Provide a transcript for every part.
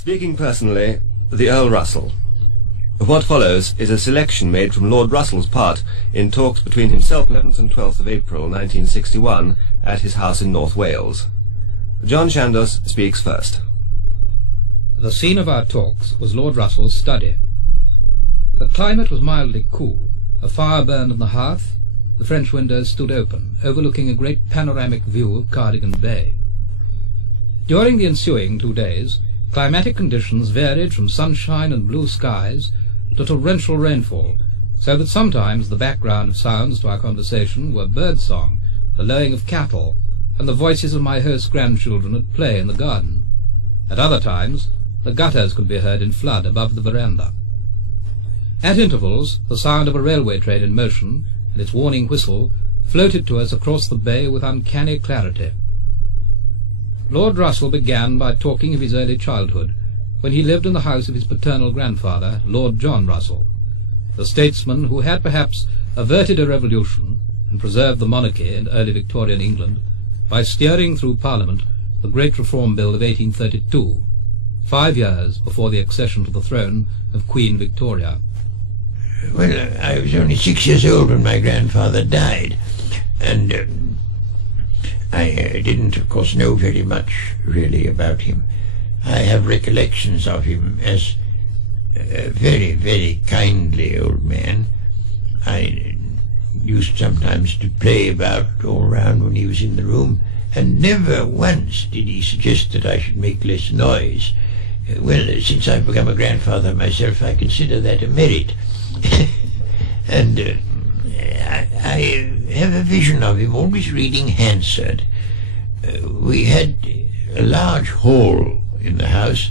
Speaking personally, the Earl Russell. What follows is a selection made from Lord Russell's part in talks between himself on 11th and 12th of April 1961 at his house in North Wales. John Chandos speaks first. The scene of our talks was Lord Russell's study. The climate was mildly cool. A fire burned on the hearth. The French windows stood open, overlooking a great panoramic view of Cardigan Bay. During the ensuing 2 days, climatic conditions varied from sunshine and blue skies to torrential rainfall, so that sometimes the background of sounds to our conversation were birdsong, the lowing of cattle, and the voices of my host's grandchildren at play in the garden. At other times, the gutters could be heard in flood above the veranda. At intervals, the sound of a railway train in motion, and its warning whistle, floated to us across the bay with uncanny clarity. Lord Russell began by talking of his early childhood, when he lived in the house of his paternal grandfather, Lord John Russell, the statesman who had perhaps averted a revolution and preserved the monarchy in early Victorian England by steering through Parliament the Great Reform Bill of 1832, 5 years before the accession to the throne of Queen Victoria. Well, I was only 6 years old when my grandfather died, and I didn't, of course, know very much, really, about him. I have recollections of him as a very, very kindly old man. I used sometimes to play about all round when he was in the room, and never once did he suggest that I should make less noise. Well, since I've become a grandfather myself, I consider that a merit. And I have a vision of him always reading Hansard. We had a large hall in the house,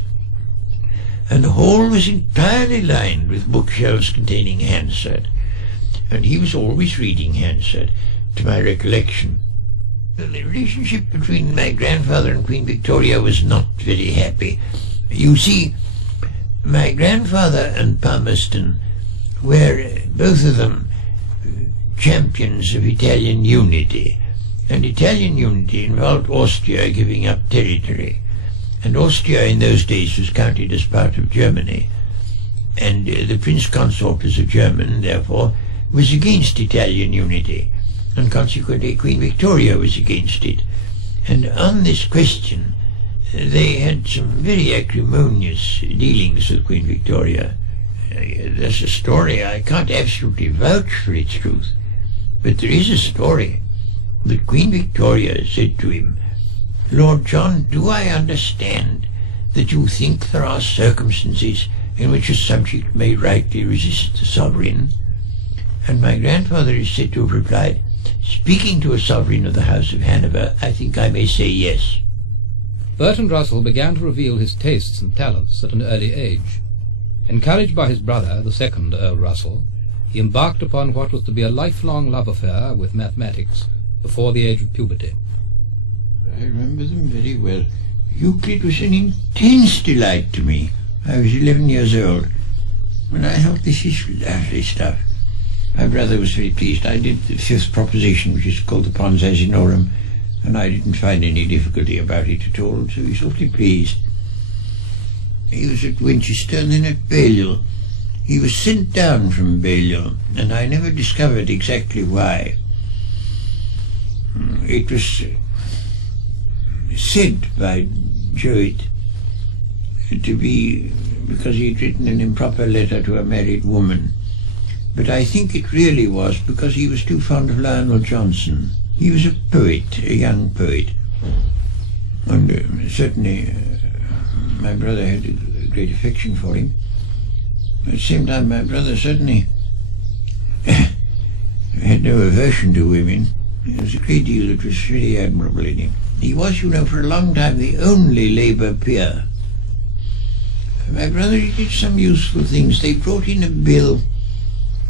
and the hall was entirely lined with bookshelves containing Hansard, and he was always reading Hansard, to my recollection. The relationship between my grandfather and Queen Victoria was not very happy. You see, my grandfather and Palmerston were both of them champions of Italian unity, and Italian unity involved Austria giving up territory, and Austria in those days was counted as part of Germany, and the Prince Consort, as a German, therefore, was against Italian unity, and consequently Queen Victoria was against it, and on this question they had some very acrimonious dealings with Queen Victoria. There's a story, I can't absolutely vouch for its truth, but there is a story that Queen Victoria said to him, "Lord John, do I understand that you think there are circumstances in which a subject may rightly resist the sovereign?" And my grandfather is said to have replied, "Speaking to a sovereign of the House of Hanover, I think I may say yes." Bertrand Russell began to reveal his tastes and talents at an early age. Encouraged by his brother, the second Earl Russell, he embarked upon what was to be a lifelong love affair with mathematics before the age of puberty. I remember them very well. Euclid was an intense delight to me. I was 11 years old, and I thought, this is lovely stuff. My brother was very pleased. I did the fifth proposition, which is called the Pons Asinorum, and I didn't find any difficulty about it at all, so he was awfully pleased. He was at Winchester and then at Balliol. He was sent down from Balliol, and I never discovered exactly why. It was said by Jowett to be because he had written an improper letter to a married woman, but I think it really was because he was too fond of Lionel Johnson. He was a poet, a young poet, and certainly my brother had a great affection for him. At the same time, my brother certainly had no aversion to women. There was a great deal that was very admirable in him. He was, you know, for a long time the only Labour peer. My brother did some useful things. They brought in a bill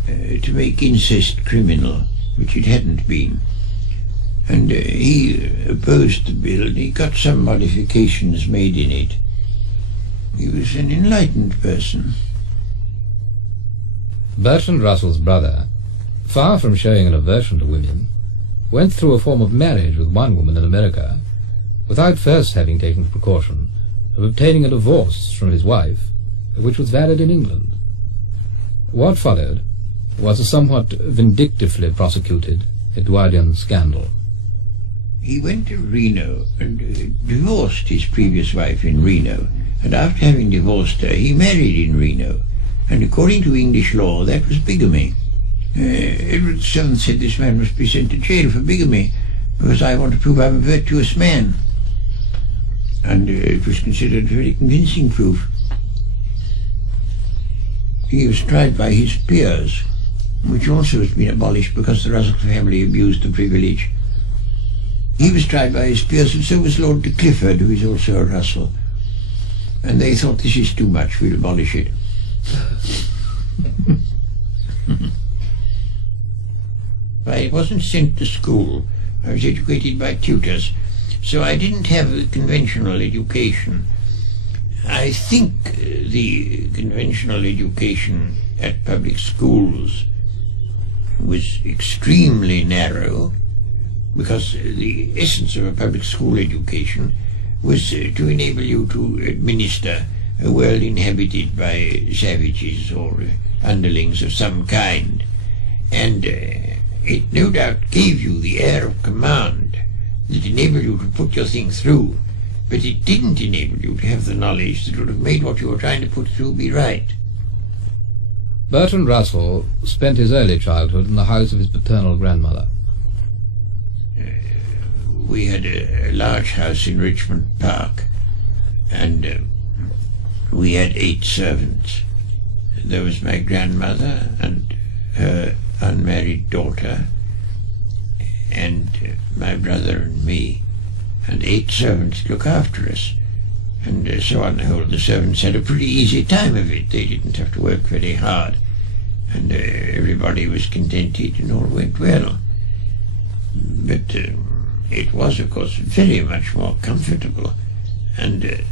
to make incest criminal, which it hadn't been. And he opposed the bill, and he got some modifications made in it. He was an enlightened person. Bertrand Russell's brother, far from showing an aversion to women, went through a form of marriage with one woman in America without first having taken the precaution of obtaining a divorce from his wife, which was valid in England. What followed was a somewhat vindictively prosecuted Edwardian scandal. He went to Reno and divorced his previous wife in Reno, and after having divorced her, he married in Reno, and according to English law, that was bigamy. Edward VII said this man must be sent to jail for bigamy, because I want to prove I'm a virtuous man. And it was considered very convincing proof. He was tried by his peers, which also has been abolished because the Russell family abused the privilege. He was tried by his peers, and so was Lord de Clifford, who is also a Russell. And they thought, this is too much, we'll abolish it. I wasn't sent to school. I was educated by tutors, so I didn't have a conventional education. I think the conventional education at public schools was extremely narrow, because the essence of a public school education was to enable you to administer a world inhabited by savages or underlings of some kind, and it no doubt gave you the air of command that enabled you to put your thing through, but it didn't enable you to have the knowledge that would have made what you were trying to put through be right. Bertrand Russell spent his early childhood in the house of his paternal grandmother. We had a large house in Richmond Park, and we had 8 servants. There was my grandmother and her unmarried daughter, and my brother and me, and 8 servants to look after us. And so on the whole, the servants had a pretty easy time of it. They didn't have to work very hard, and everybody was contented and all went well. But it was, of course, very much more comfortable, and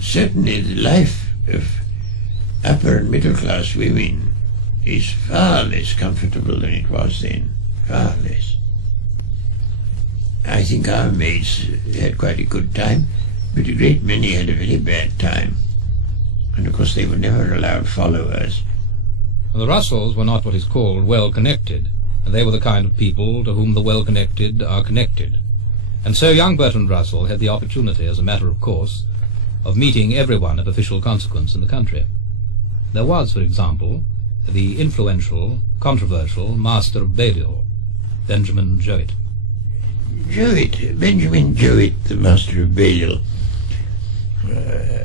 certainly the life of upper and middle class women is far less comfortable than it was then, far less. I think our maids had quite a good time, but a great many had a very bad time, and of course they were never allowed followers. The Russells were not what is called well-connected, and they were the kind of people to whom the well-connected are connected. And so young Bertrand Russell had the opportunity, as a matter of course, of meeting everyone of official consequence in the country. There was, for example, the influential, controversial Master of Balliol, Benjamin Jowett. Benjamin Jowett, the Master of Balliol,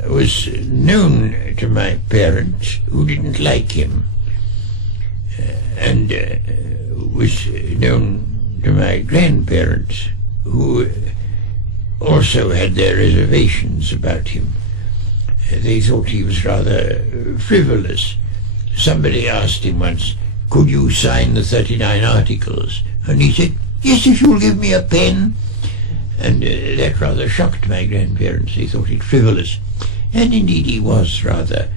was known to my parents, who didn't like him, and was known to my grandparents, who also had their reservations about him. They thought he was rather frivolous. Somebody asked him once, could you sign the 39 Articles? And he said, yes, if you'll give me a pen. And that rather shocked my grandparents. They thought it frivolous. And indeed he was rather.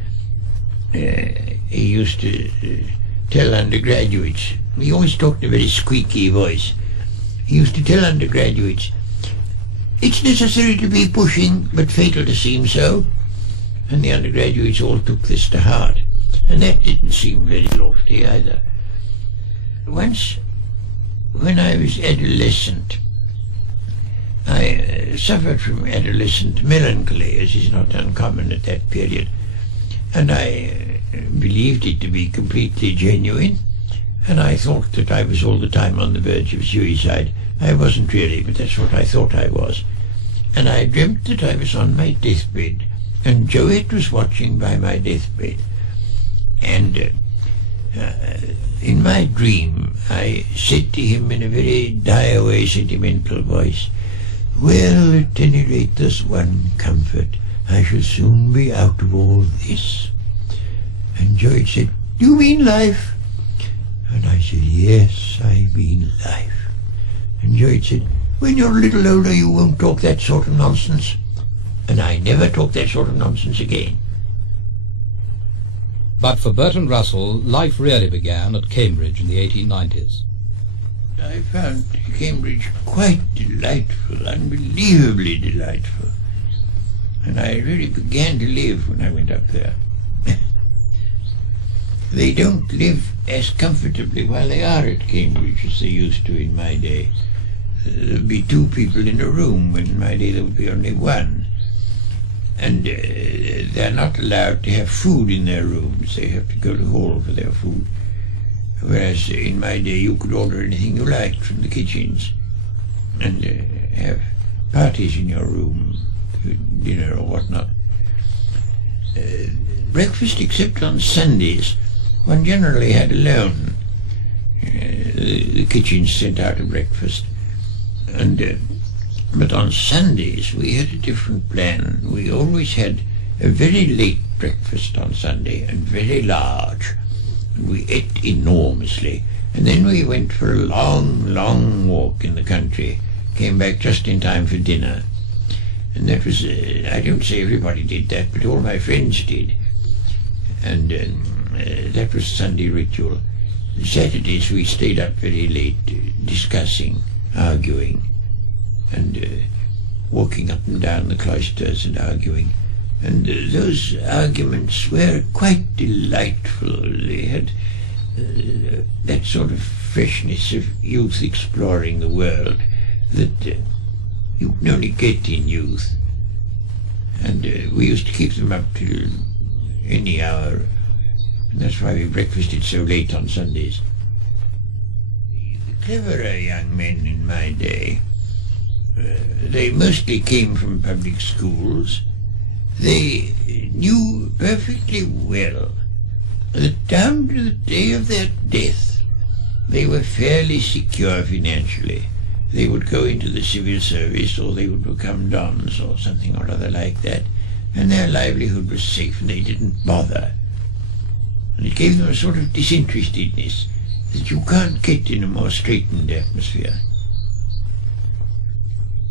He used to tell undergraduates, he always talked in a very squeaky voice. He used to tell undergraduates, it's necessary to be pushing, but fatal to seem so. And the undergraduates all took this to heart. And that didn't seem very lofty either. Once, when I was adolescent, I suffered from adolescent melancholy, as is not uncommon at that period, and I believed it to be completely genuine, and I thought that I was all the time on the verge of suicide. I wasn't really, but that's what I thought I was. And I dreamt that I was on my deathbed, and Jowett was watching by my deathbed. And in my dream I said to him in a very die-away sentimental voice, well, at any rate there's one comfort, I shall soon be out of all this. And Jowett said, do you mean life? And I said, yes, I mean life. And Jowett said, when you're a little older you won't talk that sort of nonsense. And I never talked that sort of nonsense again. But for Bertrand Russell, life really began at Cambridge in the 1890s. I found Cambridge quite delightful, unbelievably delightful. and I really began to live when I went up there. They don't live as comfortably while they are at Cambridge as they used to in my day. There'll be 2 people in a room, when in my day there would be only 1. And they're not allowed to have food in their rooms. They have to go to the hall for their food. Whereas in my day you could order anything you liked from the kitchens and have parties in your room, dinner or whatnot. Breakfast, except on Sundays, one generally had alone. The kitchen sent out a breakfast. But on Sundays we had a different plan. We always had a very late breakfast on Sunday, and very large. We ate enormously, and then we went for a long, long walk in the country, came back just in time for dinner. And that was, I don't say everybody did that, but all my friends did. And that was Sunday ritual. Saturdays we stayed up very late, discussing, arguing, and walking up and down the cloisters and arguing. And those arguments were quite delightful. They had that sort of freshness of youth exploring the world that you can only get in youth. And we used to keep them up till any hour. And that's why we breakfasted so late on Sundays. The cleverer young men in my day, they mostly came from public schools. They knew perfectly well that down to the day of their death they were fairly secure financially. They would go into the civil service, or they would become dons or something or other like that, and their livelihood was safe and they didn't bother. And it gave them a sort of disinterestedness that you can't get in a more straitened atmosphere.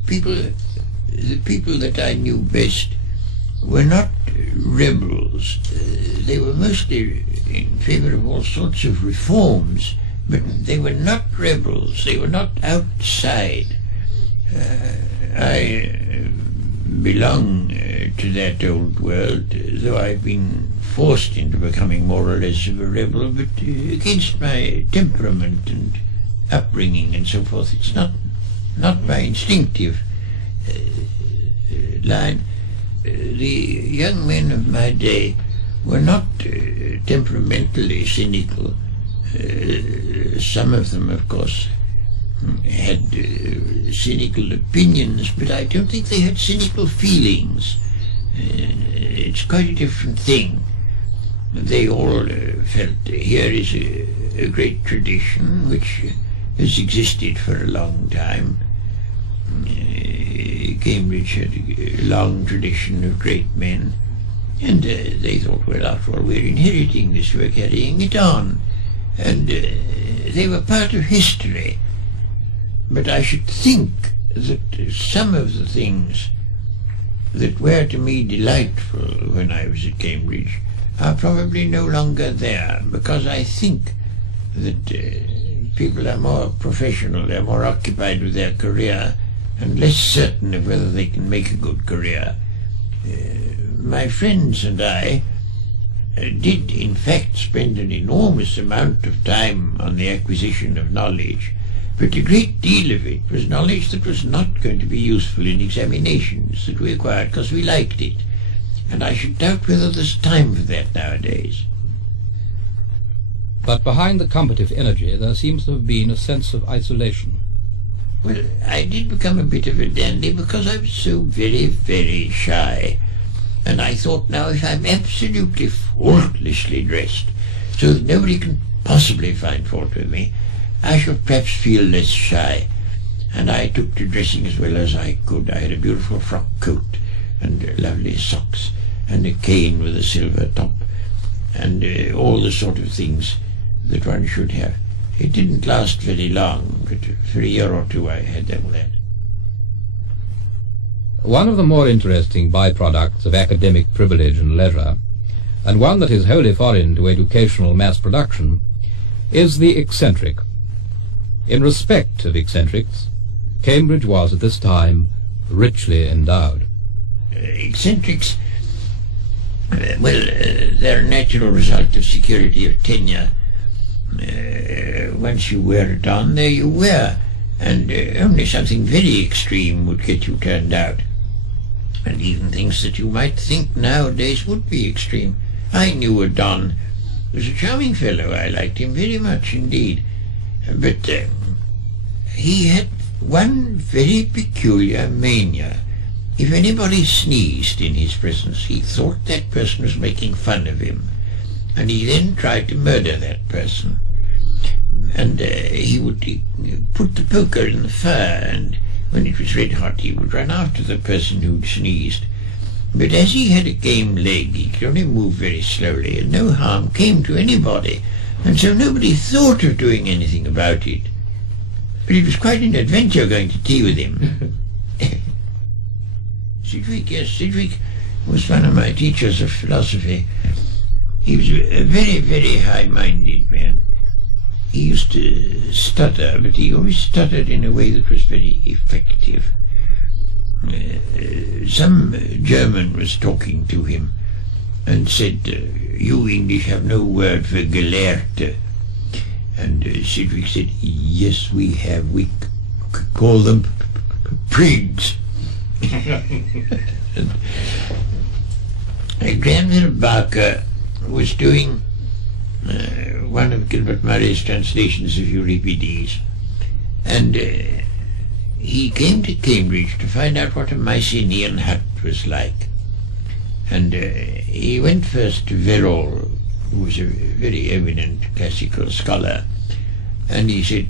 The people that I knew best were not rebels. They were mostly in favor of all sorts of reforms, but they were not rebels. They were not outside. I belong to that old world, though I've been forced into becoming more or less of a rebel, but against my temperament and upbringing and so forth. It's not my instinctive line. The young men of my day were not temperamentally cynical. Some of them, of course, had cynical opinions, but I don't think they had cynical feelings. It's quite a different thing. They all felt here is a great tradition which has existed for a long time. Cambridge had a long tradition of great men, and they thought, well, after all, we're inheriting this, we're carrying it on, and they were part of history. But I should think that some of the things that were to me delightful when I was at Cambridge are probably no longer there, because I think that people are more professional, they're more occupied with their career, and less certain of whether they can make a good career. My friends and I did in fact spend an enormous amount of time on the acquisition of knowledge, but a great deal of it was knowledge that was not going to be useful in examinations, that we acquired because we liked it, and I should doubt whether there's time for that nowadays. But behind the combative energy there seems to have been a sense of isolation. Well, I did become a bit of a dandy because I was so very, very shy. And I thought, now, if I'm absolutely faultlessly dressed, so that nobody can possibly find fault with me, I shall perhaps feel less shy. And I took to dressing as well as I could. I had a beautiful frock coat, and lovely socks, and a cane with a silver top, and all the sort of things that one should have. It didn't last very long, but for a year or two I had all that. One of the more interesting byproducts of academic privilege and leisure, and one that is wholly foreign to educational mass production, is the eccentric. In respect of eccentrics, Cambridge was at this time richly endowed. eccentrics, they're a natural result of security of tenure. Once you wear it on, there you were, and only something very extreme would get you turned out. And even things that you might think nowadays would be extreme. I knew a Don. He was a charming fellow. I liked him very much indeed. But he had one very peculiar mania. If anybody sneezed in his presence, he thought that person was making fun of him, and he then tried to murder that person. And he would put the poker in the fire, and when it was red hot he would run after the person who'd sneezed. But as he had a game leg, he could only move very slowly, and no harm came to anybody, and so nobody thought of doing anything about it. But it was quite an adventure going to tea with him. Sidgwick was one of my teachers of philosophy. He was a very, very high-minded man. He used to stutter, but he always stuttered in a way that was very effective. Some German was talking to him and said, "You English have no word for Gelehrte." And Sidgwick said, "Yes, we have. We call them prigs." Granville Barker was doing one of Gilbert Murray's translations of Euripides, and he came to Cambridge to find out what a Mycenaean hut was like. And he went first to Verrall, who was a very eminent classical scholar, and he said,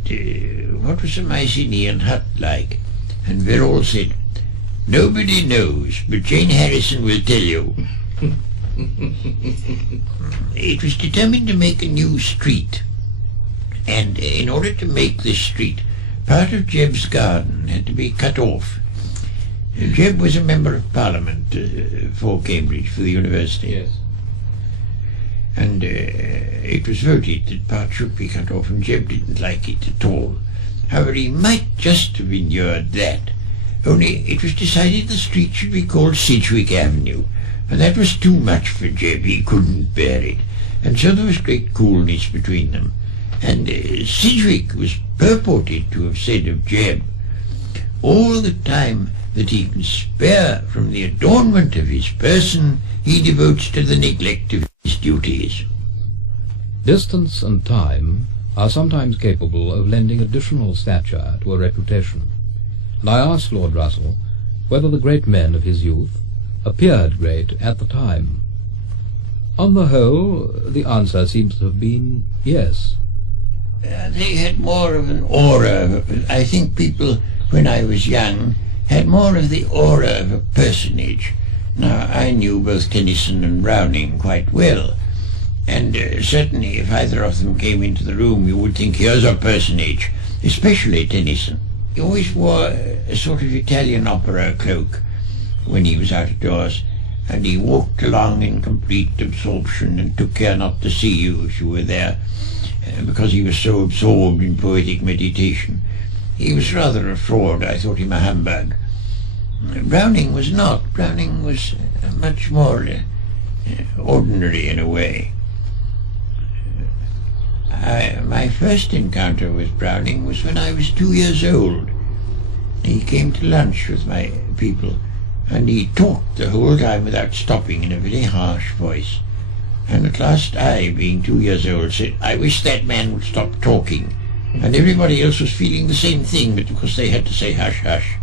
what was a Mycenaean hut like? And Verrall said, "Nobody knows, but Jane Harrison will tell you." It was determined to make a new street, and in order to make this street, part of Jebb's garden had to be cut off. Jebb was a member of Parliament for Cambridge, for the university. Yes. And it was voted that part should be cut off, and Jebb didn't like it at all. However, he might just have endured that. Only it was decided the street should be called Sidgwick Avenue, and that was too much for Jebb. He couldn't bear it, and so there was great coolness between them. And Sidgwick was purported to have said of Jebb, "All the time that he can spare from the adornment of his person, he devotes to the neglect of his duties." Distance and time are sometimes capable of lending additional stature to a reputation, and I asked Lord Russell whether the great men of his youth appeared great at the time. On the whole, the answer seems to have been yes. They had more of an aura. I think people, when I was young, had more of the aura of a personage. Now, I knew both Tennyson and Browning quite well, and certainly if either of them came into the room, you would think, here's a personage, especially Tennyson. He always wore a sort of Italian opera cloak when he was out of doors, and he walked along in complete absorption and took care not to see you if you were there, because he was so absorbed in poetic meditation. He was rather a fraud. I thought him a humbug. Browning was not. Browning was much more ordinary in a way. My first encounter with Browning was when I was 2 years old. He came to lunch with my people, and he talked the whole time without stopping in a very harsh voice. And at last I, being 2 years old, said, "I wish that man would stop talking." And everybody else was feeling the same thing, but of course they had to say hush, hush.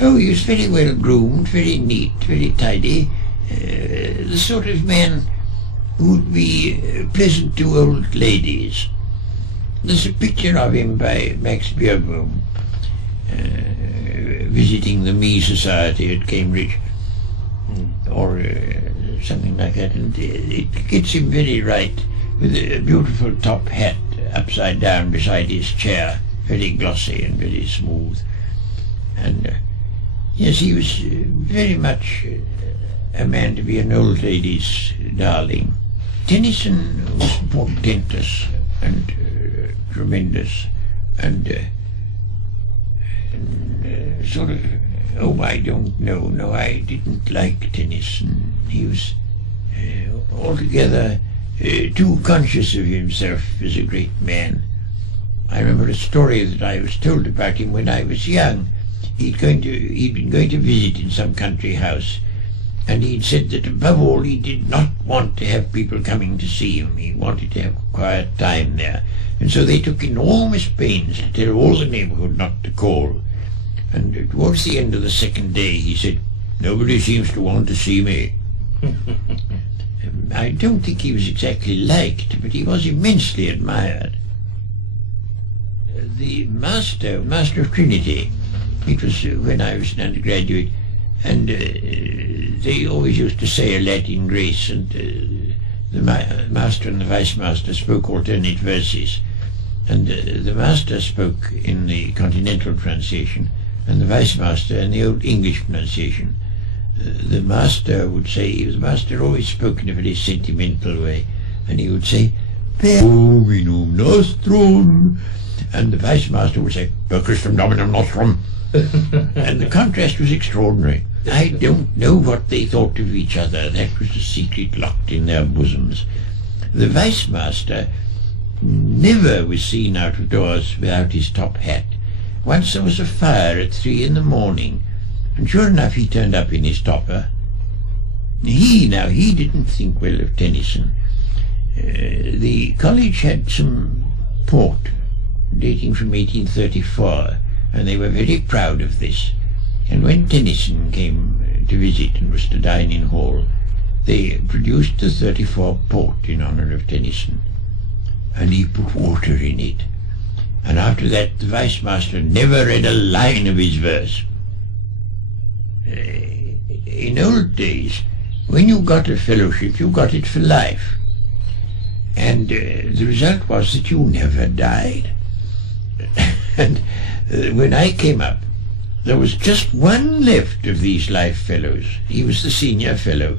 Oh, he was very well groomed, very neat, very tidy, the sort of man who would be pleasant to old ladies. There's a picture of him by Max Beerbohm, visiting the Me Society at Cambridge, or something like that, and it gets him very right, with a beautiful top hat upside down beside his chair, very glossy and very smooth. And yes, he was very much a man to be an old lady's darling. Tennyson was portentous and tremendous, and sort of Oh, I don't know. No, I didn't like Tennyson. He was altogether too conscious of himself as a great man. I remember a story that I was told about him when I was young. He'd been going to visit in some country house, and he'd said that above all he did not want to have people coming to see him. He wanted to have quiet time there. And so they took enormous pains to tell all the neighbourhood not to call. And towards the end of the second day he said, "Nobody seems to want to see me." I don't think he was exactly liked, but he was immensely admired. The master of Trinity, it was when I was an undergraduate, and they always used to say a Latin grace, and the master and the vice master spoke alternate verses, and the master spoke in the continental pronunciation and the vice master in the old English pronunciation. The master would say, the master always spoke in a very sentimental way, and he would say, "Per Dominum Nostrum," and the vice master would say, "Per Christum Dominum Nostrum." And the contrast was extraordinary. I don't know what they thought of each other. That was a secret locked in their bosoms. The vice master never was seen out of doors without his top hat. Once there was a fire at 3 in the morning, and sure enough he turned up in his topper. He didn't think well of Tennyson. The college had some port dating from 1834, and they were very proud of this. And when Tennyson came to visit and was to dine in hall, they produced the 34 port in honour of Tennyson, and he put water in it. And after that the vice master never read a line of his verse. In old days, when you got a fellowship, you got it for life, and the result was that you never died. And when I came up, there was just one left of these life fellows. He was the senior fellow,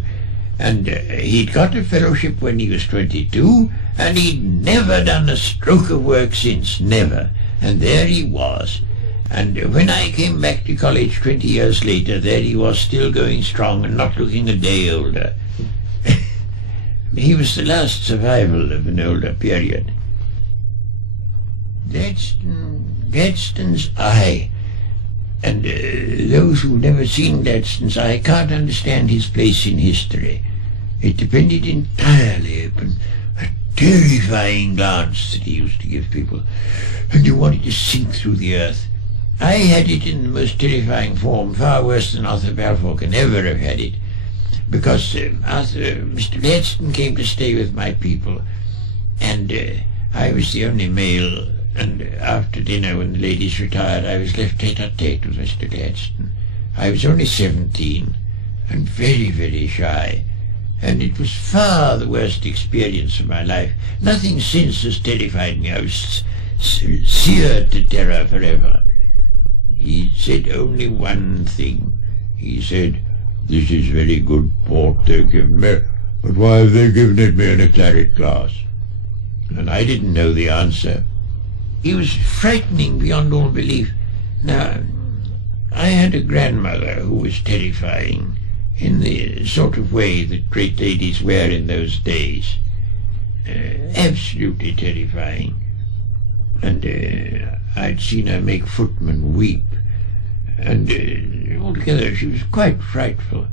and he'd got a fellowship when he was 22, and he'd never done a stroke of work since, never. And there he was. And when I came back to college 20 years later, there he was, still going strong and not looking a day older. He was the last survival of an older period. Gladstone's eye. And those who've never seen Gladstone's eye can't understand his place in history. It depended entirely upon a terrifying glance that he used to give people, and you wanted to sink through the earth. I had it in the most terrifying form, far worse than Arthur Balfour can ever have had it, because Mr. Gladstone came to stay with my people, and I was the only male, and after dinner, when the ladies retired, I was left tete-a-tete with Mr. Gladstone. I was only 17, and very, very shy, and it was far the worst experience of my life. Nothing since has terrified me. I was seared to terror forever. He said only one thing. He said, "This is very good port they've given me, but why have they given it me in a claret glass?" And I didn't know the answer. He was frightening beyond all belief. Now, I had a grandmother who was terrifying, in the sort of way that great ladies were in those days. Absolutely terrifying. And I'd seen her make footmen weep, and altogether she was quite frightful.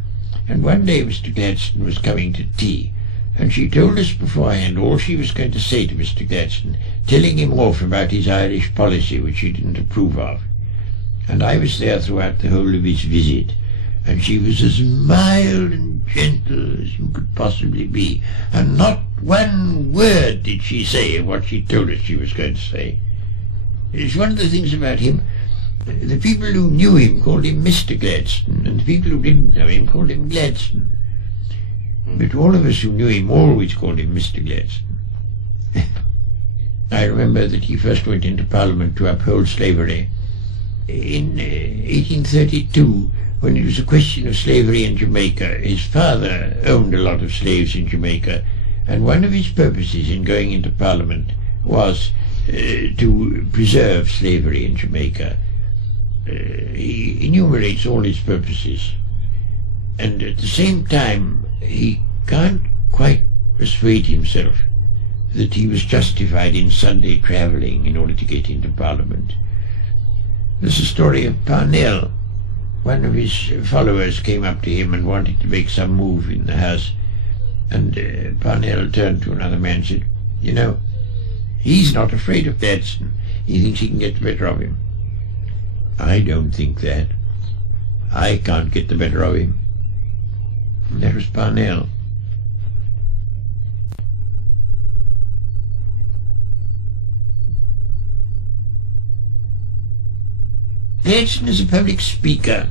And one day Mr. Gladstone was coming to tea, and she told us beforehand all she was going to say to Mr. Gladstone, telling him off about his Irish policy, which she didn't approve of. And I was there throughout the whole of his visit, and she was as mild and gentle as you could possibly be, and not one word did she say of what she told us she was going to say. It's one of the things about him. The people who knew him called him Mr. Gladstone, and the people who didn't know him called him Gladstone. But all of us who knew him always called him Mr. Gladstone. I remember that he first went into Parliament to uphold slavery in 1832, when it was a question of slavery in Jamaica. His father owned a lot of slaves in Jamaica, and one of his purposes in going into Parliament was to preserve slavery in Jamaica. he enumerates all his purposes, and at the same time he can't quite persuade himself that he was justified in Sunday travelling in order to get into Parliament. There's a story of Parnell. One of his followers came up to him and wanted to make some move in the House, and Parnell turned to another man and said, "You know, he's not afraid of Gladstone. He thinks he can get the better of him." "I don't think that. I can't get the better of him." And that was Parnell. Gladstone, as a public speaker,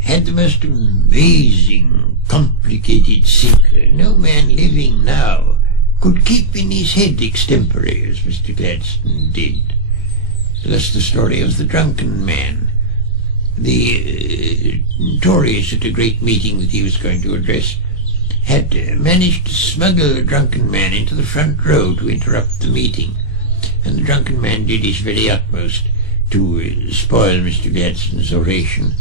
had the most amazing, complicated secret. No man living now could keep in his head extempore as Mr. Gladstone did. That's the story of the drunken man. The Tories, at a great meeting that he was going to address, had managed to smuggle a drunken man into the front row to interrupt the meeting, and the drunken man did his very utmost to spoil Mr. Gladstone's oration.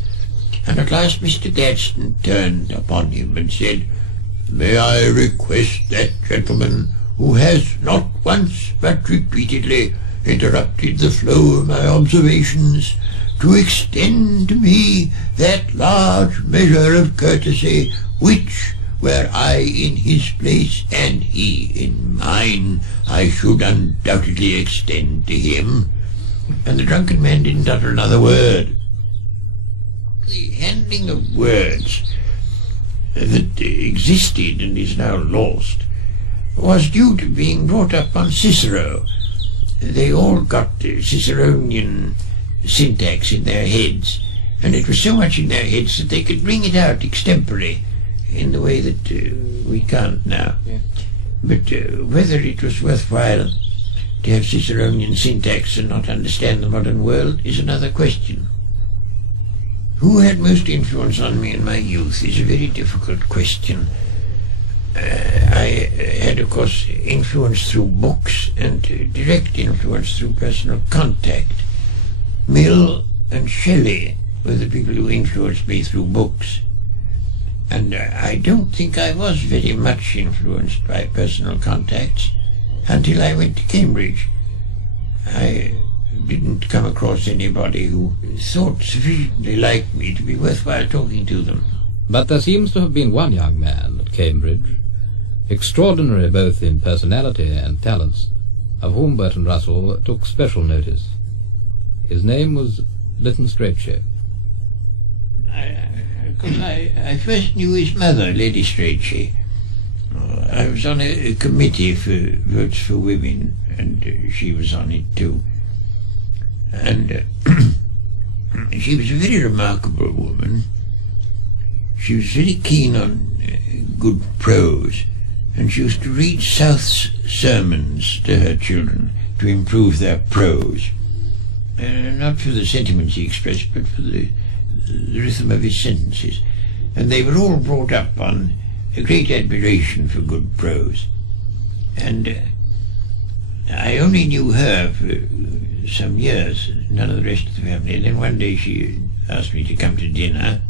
And at last Mr. Gladstone turned upon him and said, "May I request that gentleman, who has not once but repeatedly interrupted the flow of my observations, to extend to me that large measure of courtesy which, were I in his place and he in mine, I should undoubtedly extend to him." And the drunken man didn't utter another word. The handling of words that existed and is now lost was due to being brought up on Cicero. They all got Ciceronian syntax in their heads, and it was so much in their heads that they could bring it out extempore in the way that we can't now. Yeah. But whether it was worthwhile to have Ciceronian syntax and not understand the modern world is another question. Who had most influence on me in my youth is a very difficult question. I had, of course, influence through books and direct influence through personal contact. Mill and Shelley were the people who influenced me through books, and I don't think I was very much influenced by personal contacts until I went to Cambridge. I didn't come across anybody who thought sufficiently like me to be worthwhile talking to them. But there seems to have been one young man at Cambridge, extraordinary both in personality and talents, of whom Bertrand Russell took special notice. His name was Lytton Strachey. I first knew his mother, Lady Strachey. I was on a committee for Votes for Women, and she was on it too. And she was a very remarkable woman. She was very keen on good prose, and she used to read South's sermons to her children to improve their prose. Not for the sentiments he expressed, but for the rhythm of his sentences. And they were all brought up on a great admiration for good prose. And I only knew her for some years, none of the rest of the family. And then one day she asked me to come to dinner,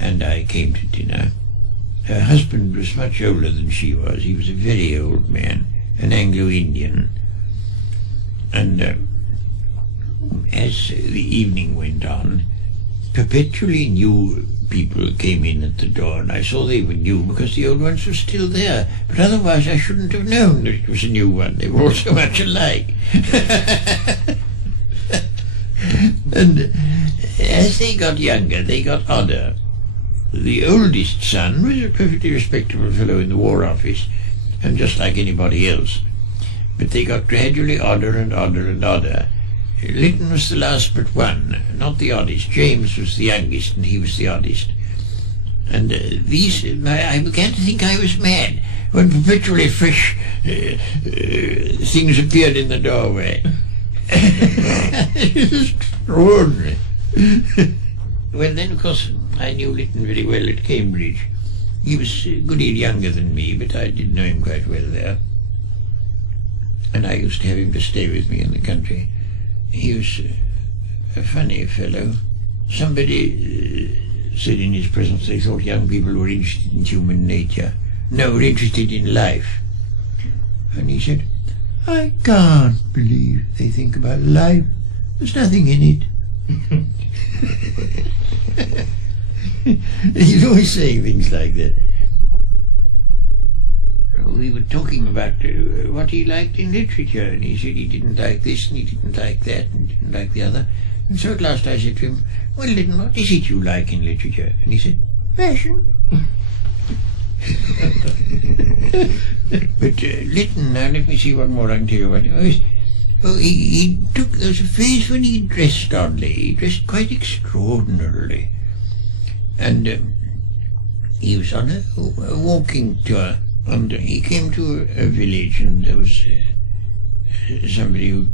and I came to dinner. Her husband was much older than she was. He was a very old man, an Anglo-Indian. And as the evening went on, perpetually new people came in at the door, and I saw they were new because the old ones were still there, but otherwise I shouldn't have known that it was a new one. They were all so much alike. And as they got younger, they got odder. The oldest son was a perfectly respectable fellow in the War Office, and just like anybody else, but they got gradually odder and odder and odder. Lytton was the last but one, not the oddest. James was the youngest, and he was the oddest. And I began to think I was mad when perpetually fresh things appeared in the doorway. It was extraordinary. Well, then, of course, I knew Lytton very well at Cambridge. He was a good deal younger than me, but I did know him quite well there. And I used to have him to stay with me in the country. He was a funny fellow. Somebody said in his presence they thought young people were interested in human nature. No, were interested in life. And he said, I can't believe they think about life. There's nothing in it. He's always saying things like that. We were talking about what he liked in literature, and he said he didn't like this and he didn't like that and didn't like the other. And so at last I said to him, well, Lytton, what is it you like in literature? And he said, fashion. But Lytton, now let me see what more I can tell you about him. There was a phase when he dressed oddly. He dressed quite extraordinarily. And he was on a walking tour. And he came to a village, and there was somebody who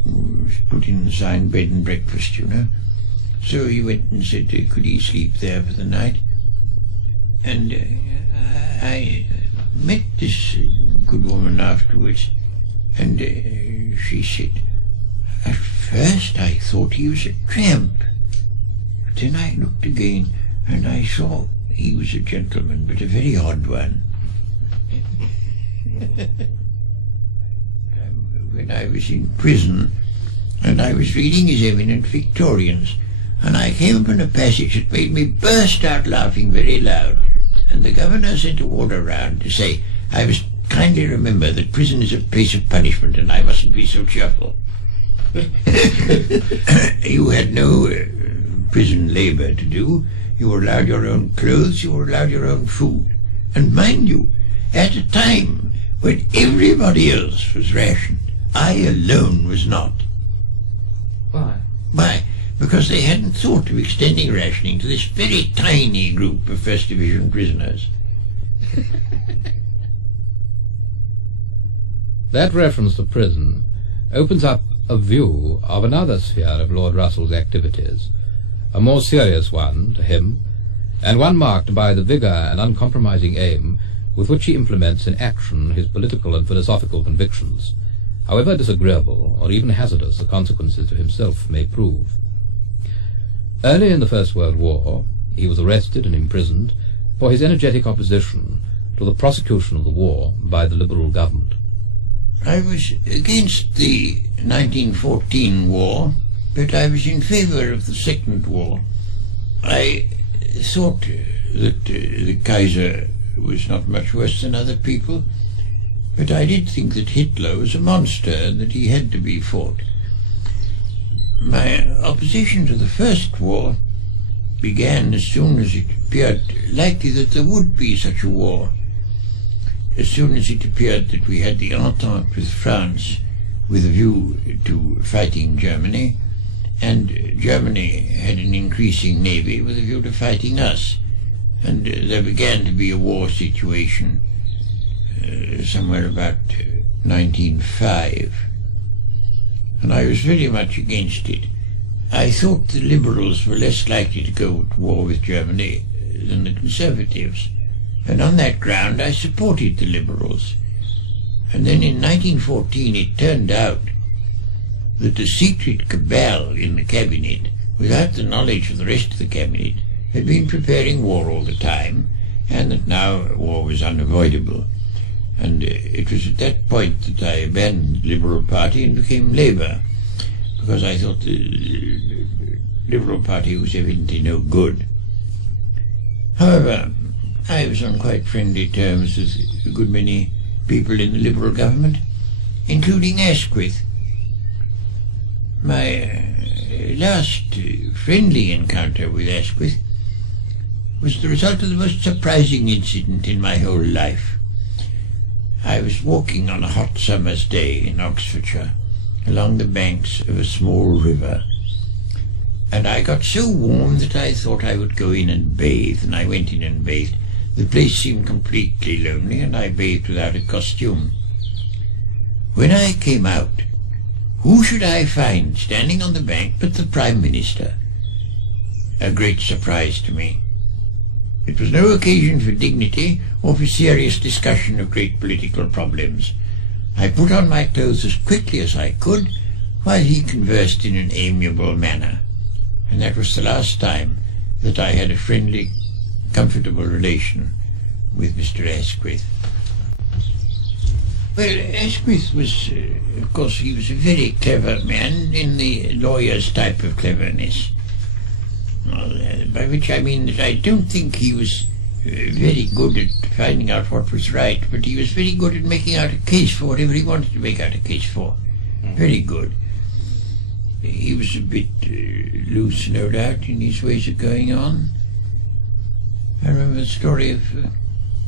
put in the sign bed and breakfast, you know. So he went and said, could he sleep there for the night? And I met this good woman afterwards, and she said, at first I thought he was a tramp. But then I looked again, and I saw he was a gentleman, but a very odd one. When I was in prison, and I was reading His Eminent Victorians, and I came upon a passage that made me burst out laughing very loud, and the governor sent a warder round to say I must kindly remember that prison is a place of punishment and I mustn't be so cheerful. You had no prison labour to do. You were allowed your own clothes, you were allowed your own food. And mind you, at a time when everybody else was rationed, I alone was not. Why? Why? Because they hadn't thought of extending rationing to this very tiny group of First Division prisoners. That reference to prison opens up a view of another sphere of Lord Russell's activities, a more serious one to him, and one marked by the vigour and uncompromising aim with which he implements in action his political and philosophical convictions, however disagreeable or even hazardous the consequences to himself may prove. Early in the First World War, he was arrested and imprisoned for his energetic opposition to the prosecution of the war by the Liberal government. I was against the 1914 war, but I was in favour of the Second War. I thought that the Kaiser was not much worse than other people, but I did think that Hitler was a monster and that he had to be fought. My opposition to the First War began as soon as it appeared likely that there would be such a war, as soon as it appeared that we had the Entente with France with a view to fighting Germany, and Germany had an increasing navy with a view to fighting us, and there began to be a war situation somewhere about 1905, and I was very much against it. I thought the Liberals were less likely to go to war with Germany than the Conservatives, and on that ground I supported the Liberals. And then in 1914 it turned out that the secret cabal in the cabinet, without the knowledge of the rest of the cabinet, had been preparing war all the time, and that now war was unavoidable. And it was at that point that I abandoned the Liberal Party and became Labour, because I thought the Liberal Party was evidently no good. However, I was on quite friendly terms with a good many people in the Liberal government, including Asquith. My last friendly encounter with Asquith was the result of the most surprising incident in my whole life. I was walking on a hot summer's day in Oxfordshire, along the banks of a small river, and I got so warm that I thought I would go in and bathe, and I went in and bathed. The place seemed completely lonely, and I bathed without a costume. When I came out, who should I find standing on the bank but the Prime Minister? A great surprise to me. It was no occasion for dignity or for serious discussion of great political problems. I put on my clothes as quickly as I could, while he conversed in an amiable manner. and that was the last time that I had a friendly, comfortable relation with Mr. Asquith. Well, Asquith was, of course, he was a very clever man in the lawyer's type of cleverness. By which I mean that I don't think he was very good at finding out what was right, but he was very good at making out a case for whatever he wanted to make out a case for. Very good. He was a bit loose, no doubt, in his ways of going on. I remember the story of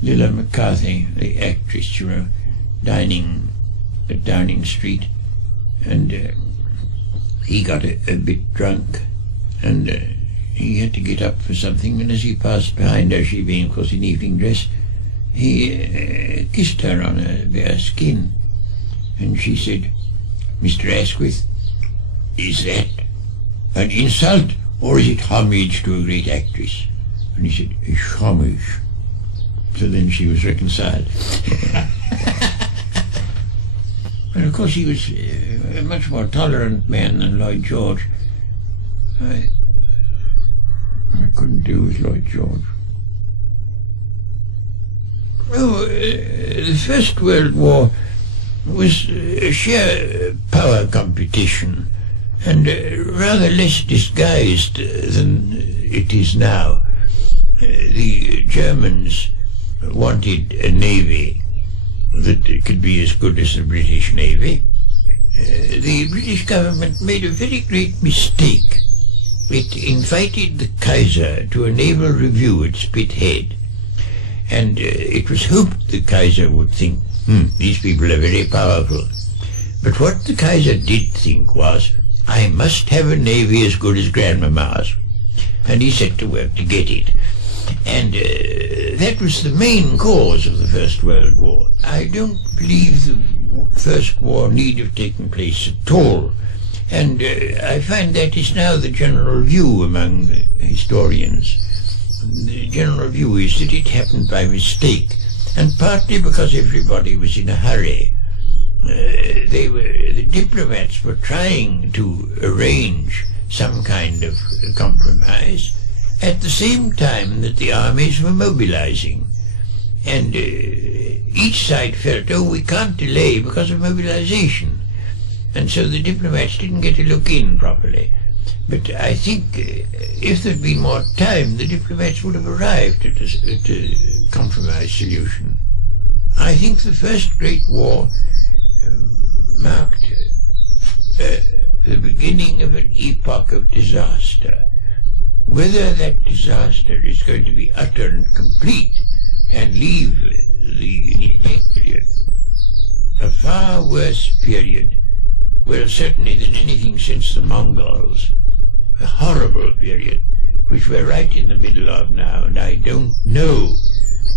Lilla McCarthy, the actress, you know, dining at Downing Street, and he got a bit drunk, and he had to get up for something, and as he passed behind her, she being, of course, in evening dress, he kissed her on her bare skin, and she said, "Mr. Asquith, is that an insult, or is it homage to a great actress?" And he said, "It's homage." So then she was reconciled. And of course he was a much more tolerant man than Lloyd George. I couldn't do with Lloyd George. Oh, the First World War was a sheer power competition, and rather less disguised than it is now. The Germans wanted a navy that could be as good as the British Navy. The British government made a very great mistake. It invited the Kaiser to a naval review at Spithead, and it was hoped the Kaiser would think, these people are very powerful. But what the Kaiser did think was, I must have a navy as good as Grandmama's. And he set to work to get it. And that was the main cause of the First World War. I don't believe the First War need have taken place at all. And I find that is now the general view among historians. The general view is that it happened by mistake, and partly because everybody was in a hurry. The diplomats were trying to arrange some kind of compromise at the same time that the armies were mobilizing. And each side felt, oh, we can't delay because of mobilization. And so the diplomats didn't get to look in properly. But I think if there'd been more time, the diplomats would have arrived at a compromise solution. I think the First Great War marked the beginning of an epoch of disaster. Whether that disaster is going to be utter and complete and leave the next period a far worse period, well, certainly than anything since the Mongols, a horrible period, which we're right in the middle of now, and I don't know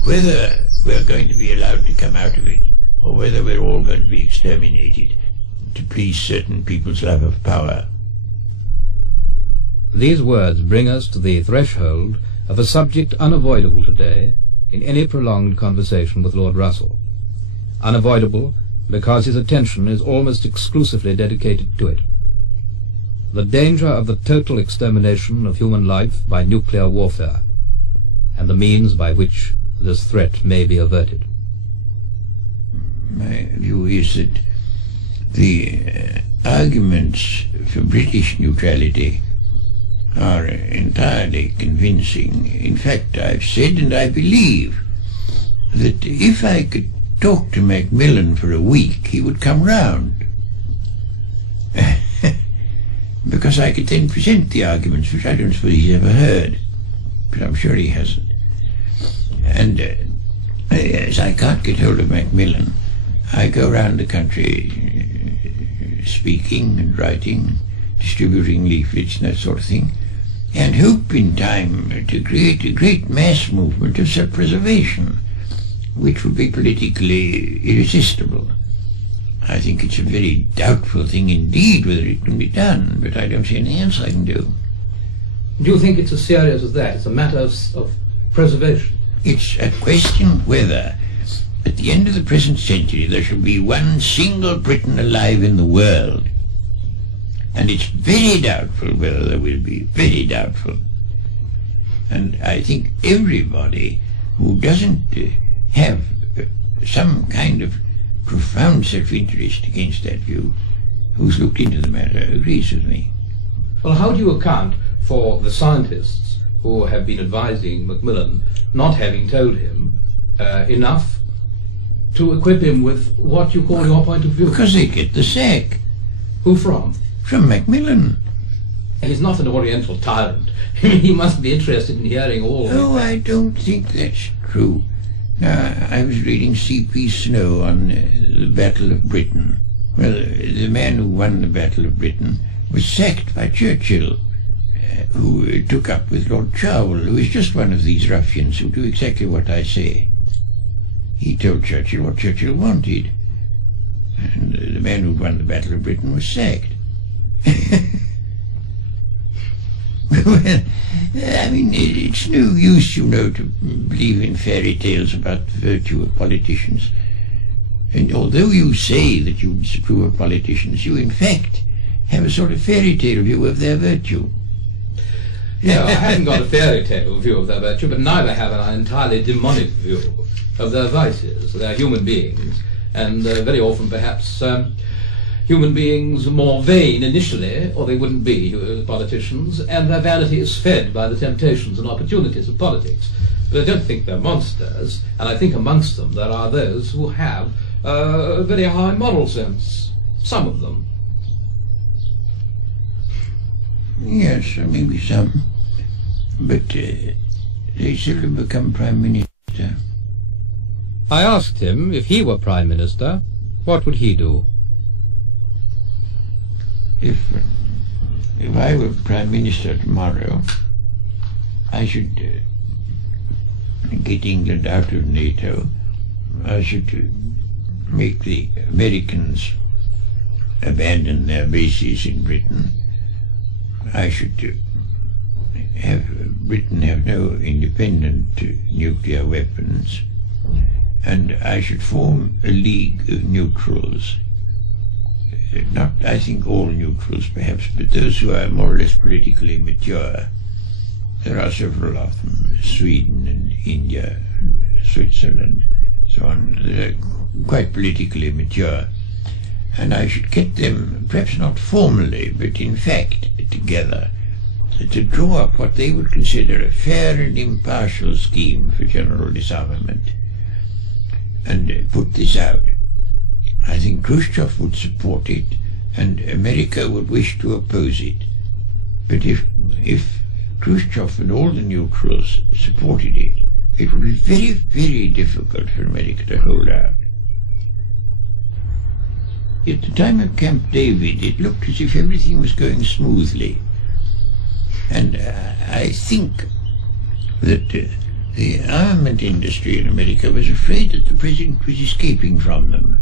whether we're going to be allowed to come out of it, or whether we're all going to be exterminated to please certain people's love of power. These words bring us to the threshold of a subject unavoidable today in any prolonged conversation with Lord Russell. Unavoidable because his attention is almost exclusively dedicated to it. The danger of the total extermination of human life by nuclear warfare, and the means by which this threat may be averted. My view is that the arguments for British neutrality are entirely convincing. In fact, I've said and I believe that if I could talk to Macmillan for a week, he would come round. Because I could then present the arguments, which I don't suppose he's ever heard, but I'm sure he hasn't. And as I can't get hold of Macmillan, I go round the country speaking and writing, distributing leaflets and that sort of thing, and hope in time to create a great mass movement of self-preservation, which would be politically irresistible. I think it's a very doubtful thing indeed whether it can be done, but I don't see anything else I can do. Do you think it's as serious as that? It's a matter of preservation? It's a question whether, at the end of the present century, there shall be one single Briton alive in the world. And it's very doubtful whether there will be, very doubtful. And I think everybody who doesn't have some kind of profound self-interest against that view, who's looked into the matter, agrees with me. Well, how do you account for the scientists who have been advising Macmillan not having told him enough to equip him with what you call your point of view? Because they get the sack. Who from? From Macmillan. He's not an oriental tyrant. He must be interested in hearing all. Oh, I don't think that's true. Now, I was reading C.P. Snow on the Battle of Britain. Well, the man who won the Battle of Britain was sacked by Churchill, who took up with Lord Cherwell, who is just one of these ruffians who do exactly what I say. He told Churchill what Churchill wanted, and the man who won the Battle of Britain was sacked. Well, I mean, it's no use, you know, to believe in fairy tales about the virtue of politicians. And although you say that you disapprove of politicians, you in fact have a sort of fairy tale view of their virtue. No, I haven't got a fairy tale view of their virtue, but neither have an entirely demonic view of their vices. They're human beings, and very often perhaps human beings more vain initially, or they wouldn't be politicians, and their vanity is fed by the temptations and opportunities of politics. But I don't think they're monsters, and I think amongst them there are those who have a very high moral sense. Some of them. Yes, maybe some. But they seldom become Prime Minister. I asked him if he were Prime Minister, what would he do? If I were Prime Minister tomorrow, I should get England out of NATO. I should make the Americans abandon their bases in Britain. I should have Britain have no independent nuclear weapons, and I should form a league of neutrals. Not, I think, all neutrals perhaps, but those who are more or less politically mature. There are several of them, Sweden and India, and Switzerland, so on. They're quite politically mature. And I should get them, perhaps not formally, but in fact, together, to draw up what they would consider a fair and impartial scheme for general disarmament, and put this out. I think Khrushchev would support it, and America would wish to oppose it. But if Khrushchev and all the neutrals supported it, it would be very, very difficult for America to hold out. At the time of Camp David, it looked as if everything was going smoothly. And I think that the armament industry in America was afraid that the president was escaping from them.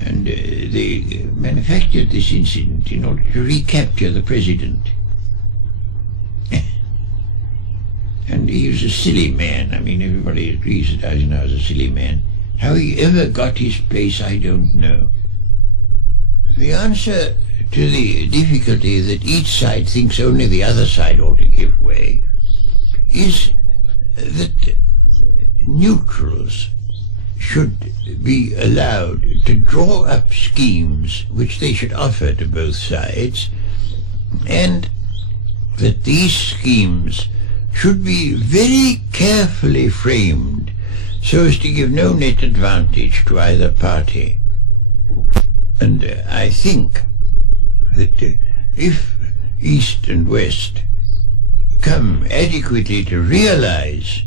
And they manufactured this incident in order to recapture the president. And he was a silly man. I mean, everybody agrees that Eisenhower was a silly man. How he ever got his place, I don't know. The answer to the difficulty that each side thinks only the other side ought to give way is that neutrals should be allowed to draw up schemes which they should offer to both sides, and that these schemes should be very carefully framed so as to give no net advantage to either party. And I think that if East and West come adequately to realize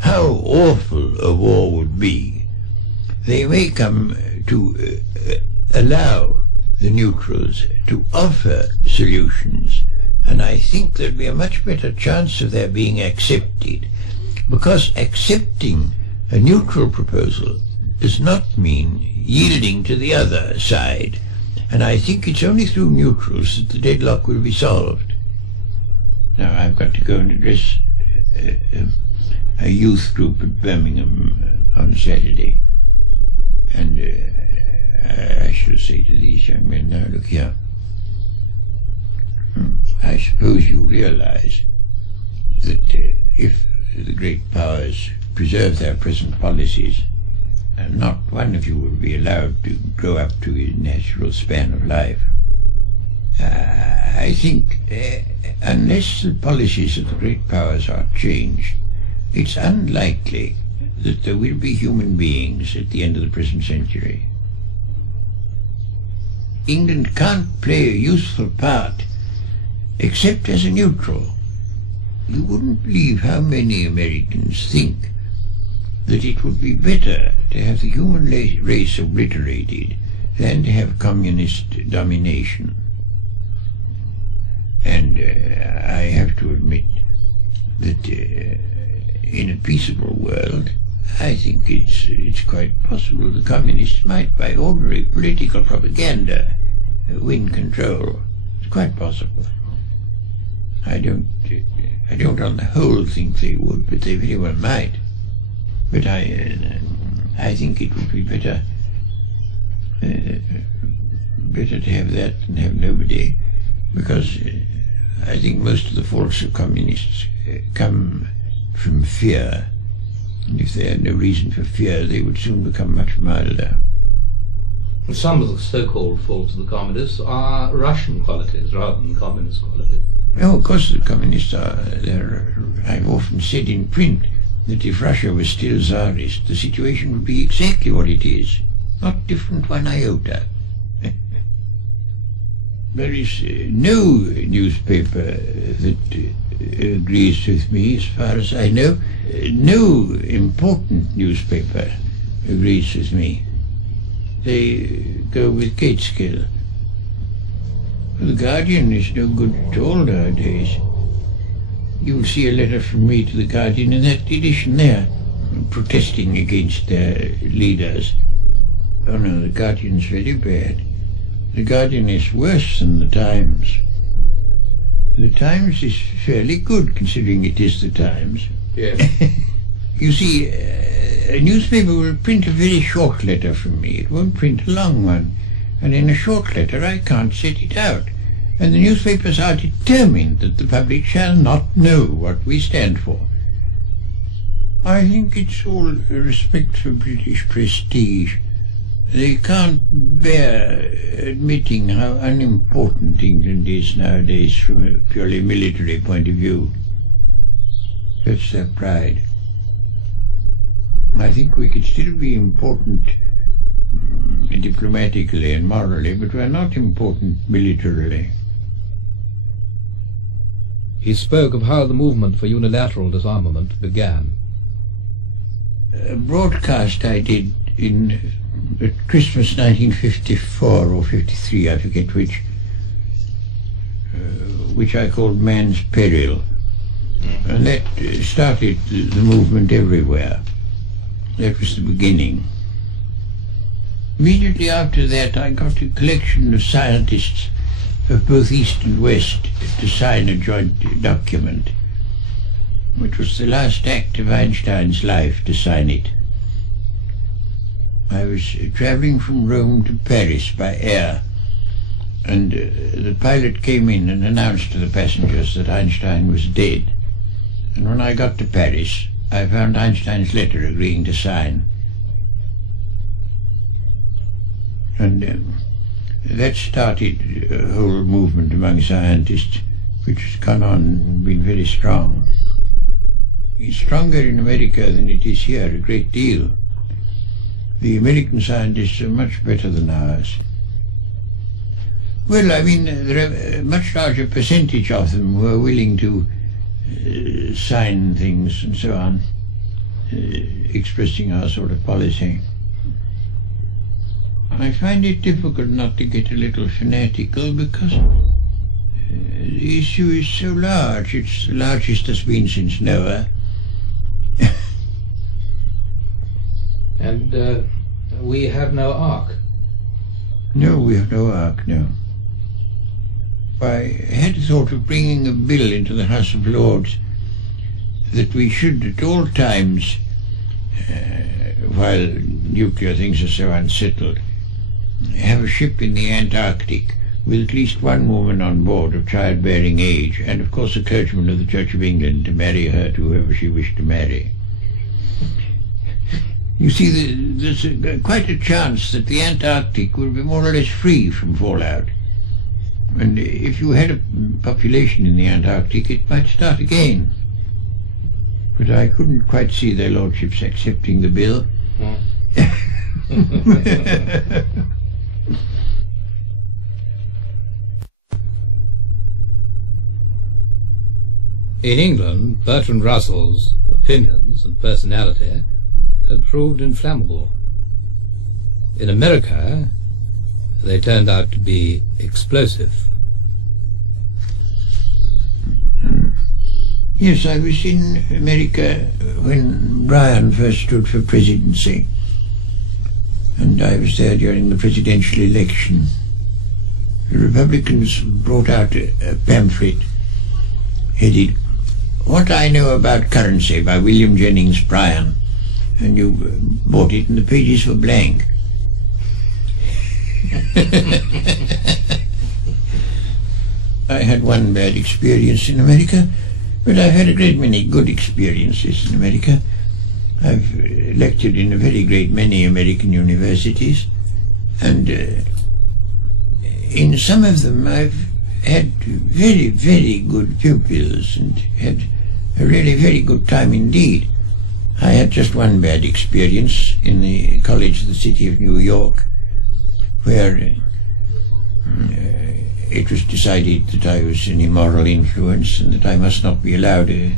how awful a war would be, they may come to allow the neutrals to offer solutions, and I think there'd be a much better chance of their being accepted, because accepting a neutral proposal does not mean yielding to the other side, and I think it's only through neutrals that the deadlock will be solved. Now I've got to go and address a youth group at Birmingham on Saturday, and I shall say to these young men, now look here, I suppose you realize that if the great powers preserve their present policies, not one of you will be allowed to grow up to a natural span of life. I think unless the policies of the great powers are changed, it's unlikely that there will be human beings at the end of the present century. England can't play a useful part except as a neutral. You wouldn't believe how many Americans think that it would be better to have the human race obliterated than to have communist domination. And I have to admit that in a peaceable world, I think it's quite possible the communists might, by ordinary political propaganda, win control. It's quite possible. I don't on the whole think they would, but they very well might. But I think it would be better to have that than have nobody, because I think most of the faults of communists come from fear, and if they had no reason for fear, they would soon become much milder. Some of the so-called faults of the communists are Russian qualities rather than communist qualities. Oh, of course the communists are there. I've often said in print that if Russia was still Tsarist, the situation would be exactly what it is, not different one iota. There is no newspaper that agrees with me, as far as I know. No important newspaper agrees with me. They go with Gateskill. The Guardian is no good at all nowadays. You'll see a letter from me to the Guardian in that edition there, protesting against their leaders. Oh no, the Guardian's very bad. The Guardian is worse than the Times. The Times is fairly good, considering it is the Times. Yes. You see, a newspaper will print a very short letter from me. It won't print a long one. And in a short letter I can't set it out. And the newspapers are determined that the public shall not know what we stand for. I think it's all a respect for British prestige. They can't bear admitting how unimportant England is nowadays from a purely military point of view. That's their pride. I think we could still be important diplomatically and morally, but we're not important militarily. He spoke of how the movement for unilateral disarmament began. A broadcast I did at Christmas 1954 or 53, I forget which I called Man's Peril. And that started the movement everywhere. That was the beginning. Immediately after that, I got a collection of scientists of both East and West to sign a joint document, which was the last act of Einstein's life to sign it. I was traveling from Rome to Paris by air, and the pilot came in and announced to the passengers that Einstein was dead. And when I got to Paris, I found Einstein's letter agreeing to sign. And that started a whole movement among scientists, which has gone on and been very strong. It's stronger in America than it is here, a great deal. The American scientists are much better than ours. Well, I mean, there are a much larger percentage of them who are willing to sign things and so on, expressing our sort of policy. I find it difficult not to get a little fanatical because the issue is so large. It's the largest it's been since Noah. And we have no ark. No, we have no ark, no. I had thought of bringing a bill into the House of Lords that we should at all times, while nuclear things are so unsettled, have a ship in the Antarctic with at least one woman on board of childbearing age, and of course a clergyman of the Church of England to marry her to whoever she wished to marry. You see, there's quite a chance that the Antarctic will be more or less free from fallout. And if you had a population in the Antarctic, it might start again. But I couldn't quite see their lordships accepting the bill. In England, Bertrand Russell's opinions and personality had proved inflammable. In America, they turned out to be explosive. Yes, I was in America when Bryan first stood for presidency, and I was there during the presidential election. The Republicans brought out a pamphlet headed "What I Know About Currency" by William Jennings Bryan, and you bought it and the pages were blank. I had one bad experience in America, but I've had a great many good experiences in America. I've lectured in a very great many American universities, and in some of them I've had very, very good pupils and had a really very good time indeed. I had just one bad experience in the College of the City of New York, where it was decided that I was an immoral influence and that I must not be allowed a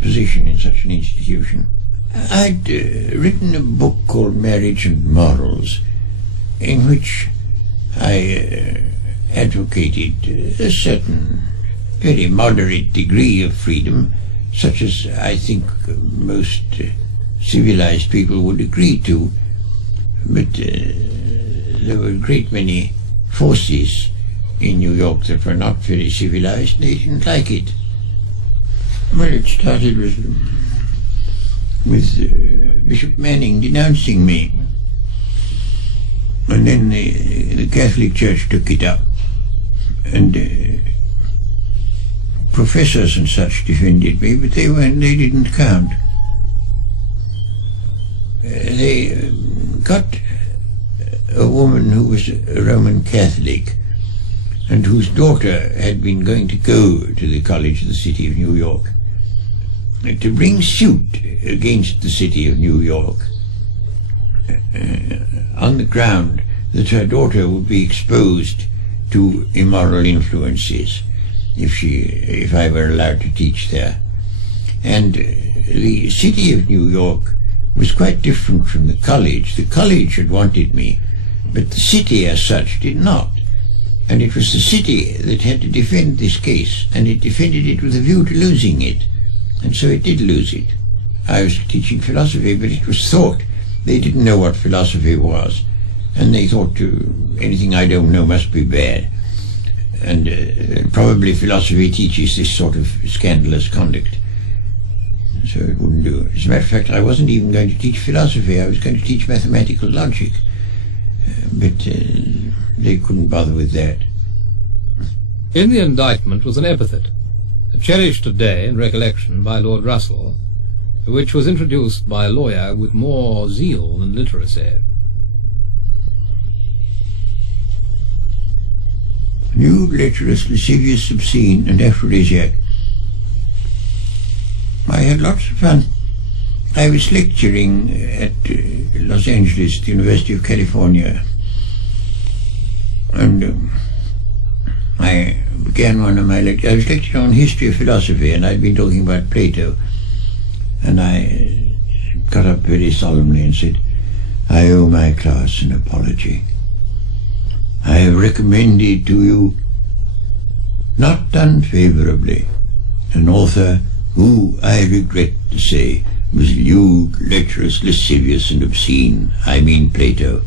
position in such an institution. I'd written a book called Marriage and Morals, in which I advocated a certain very moderate degree of freedom, such as I think most civilized people would agree to, but there were a great many forces in New York that were not very civilized. They didn't like it. Well, it started with Bishop Manning denouncing me, and then the Catholic Church took it up, and professors and such defended me, but they didn't count. They got a woman who was a Roman Catholic and whose daughter had been going to go to the College of the City of New York to bring suit against the City of New York on the ground that her daughter would be exposed to immoral influences if I were allowed to teach there. And the City of New York was quite different from the college. The college had wanted me, but the city as such did not. And it was the city that had to defend this case, and it defended it with a view to losing it. And so it did lose it. I was teaching philosophy, but it was thought they didn't know what philosophy was, and they thought anything I don't know must be bad. And probably philosophy teaches this sort of scandalous conduct. So it wouldn't do. As a matter of fact, I wasn't even going to teach philosophy. I was going to teach mathematical logic. But they couldn't bother with that. In the indictment was an epithet, cherished today in recollection by Lord Russell, which was introduced by a lawyer with more zeal than literacy. Nude, lecherous, lascivious, obscene, and aphrodisiac. I had lots of fun. I was lecturing at Los Angeles, the University of California, and I began one of my lectures. I was lecturing on history of philosophy, and I'd been talking about Plato, and I got up very solemnly and said, "I owe my class an apology. I have recommended to you, not unfavourably, an author who, I regret to say, was lewd, lecherous, lascivious, and obscene. I mean Plato."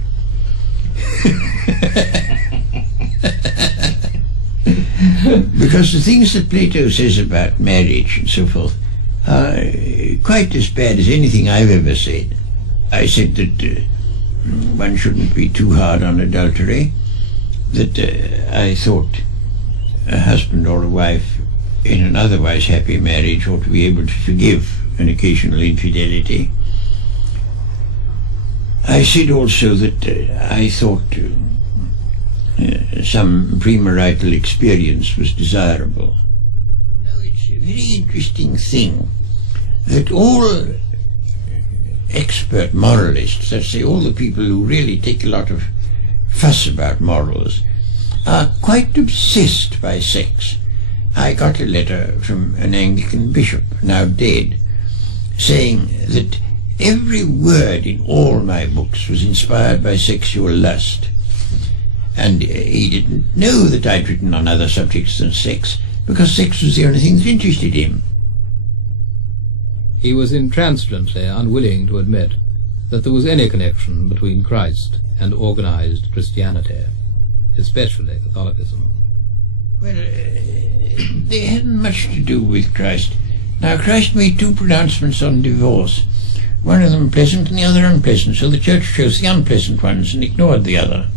Because the things that Plato says about marriage and so forth are quite as bad as anything I've ever said. I said that one shouldn't be too hard on adultery, that I thought a husband or a wife in an otherwise happy marriage ought to be able to forgive an occasional infidelity. I said also that I thought some premarital experience was desirable. Now, it's a very interesting thing that all expert moralists, let's say all the people who really take a lot of fuss about morals, are quite obsessed by sex. I got a letter from an Anglican bishop, now dead, saying that every word in all my books was inspired by sexual lust. And he didn't know that I'd written on other subjects than sex, because sex was the only thing that interested him. He was intransigently unwilling to admit that there was any connection between Christ and organized Christianity, especially Catholicism. Well, they hadn't much to do with Christ. Now, Christ made two pronouncements on divorce, one of them pleasant and the other unpleasant, so the Church chose the unpleasant ones and ignored the other.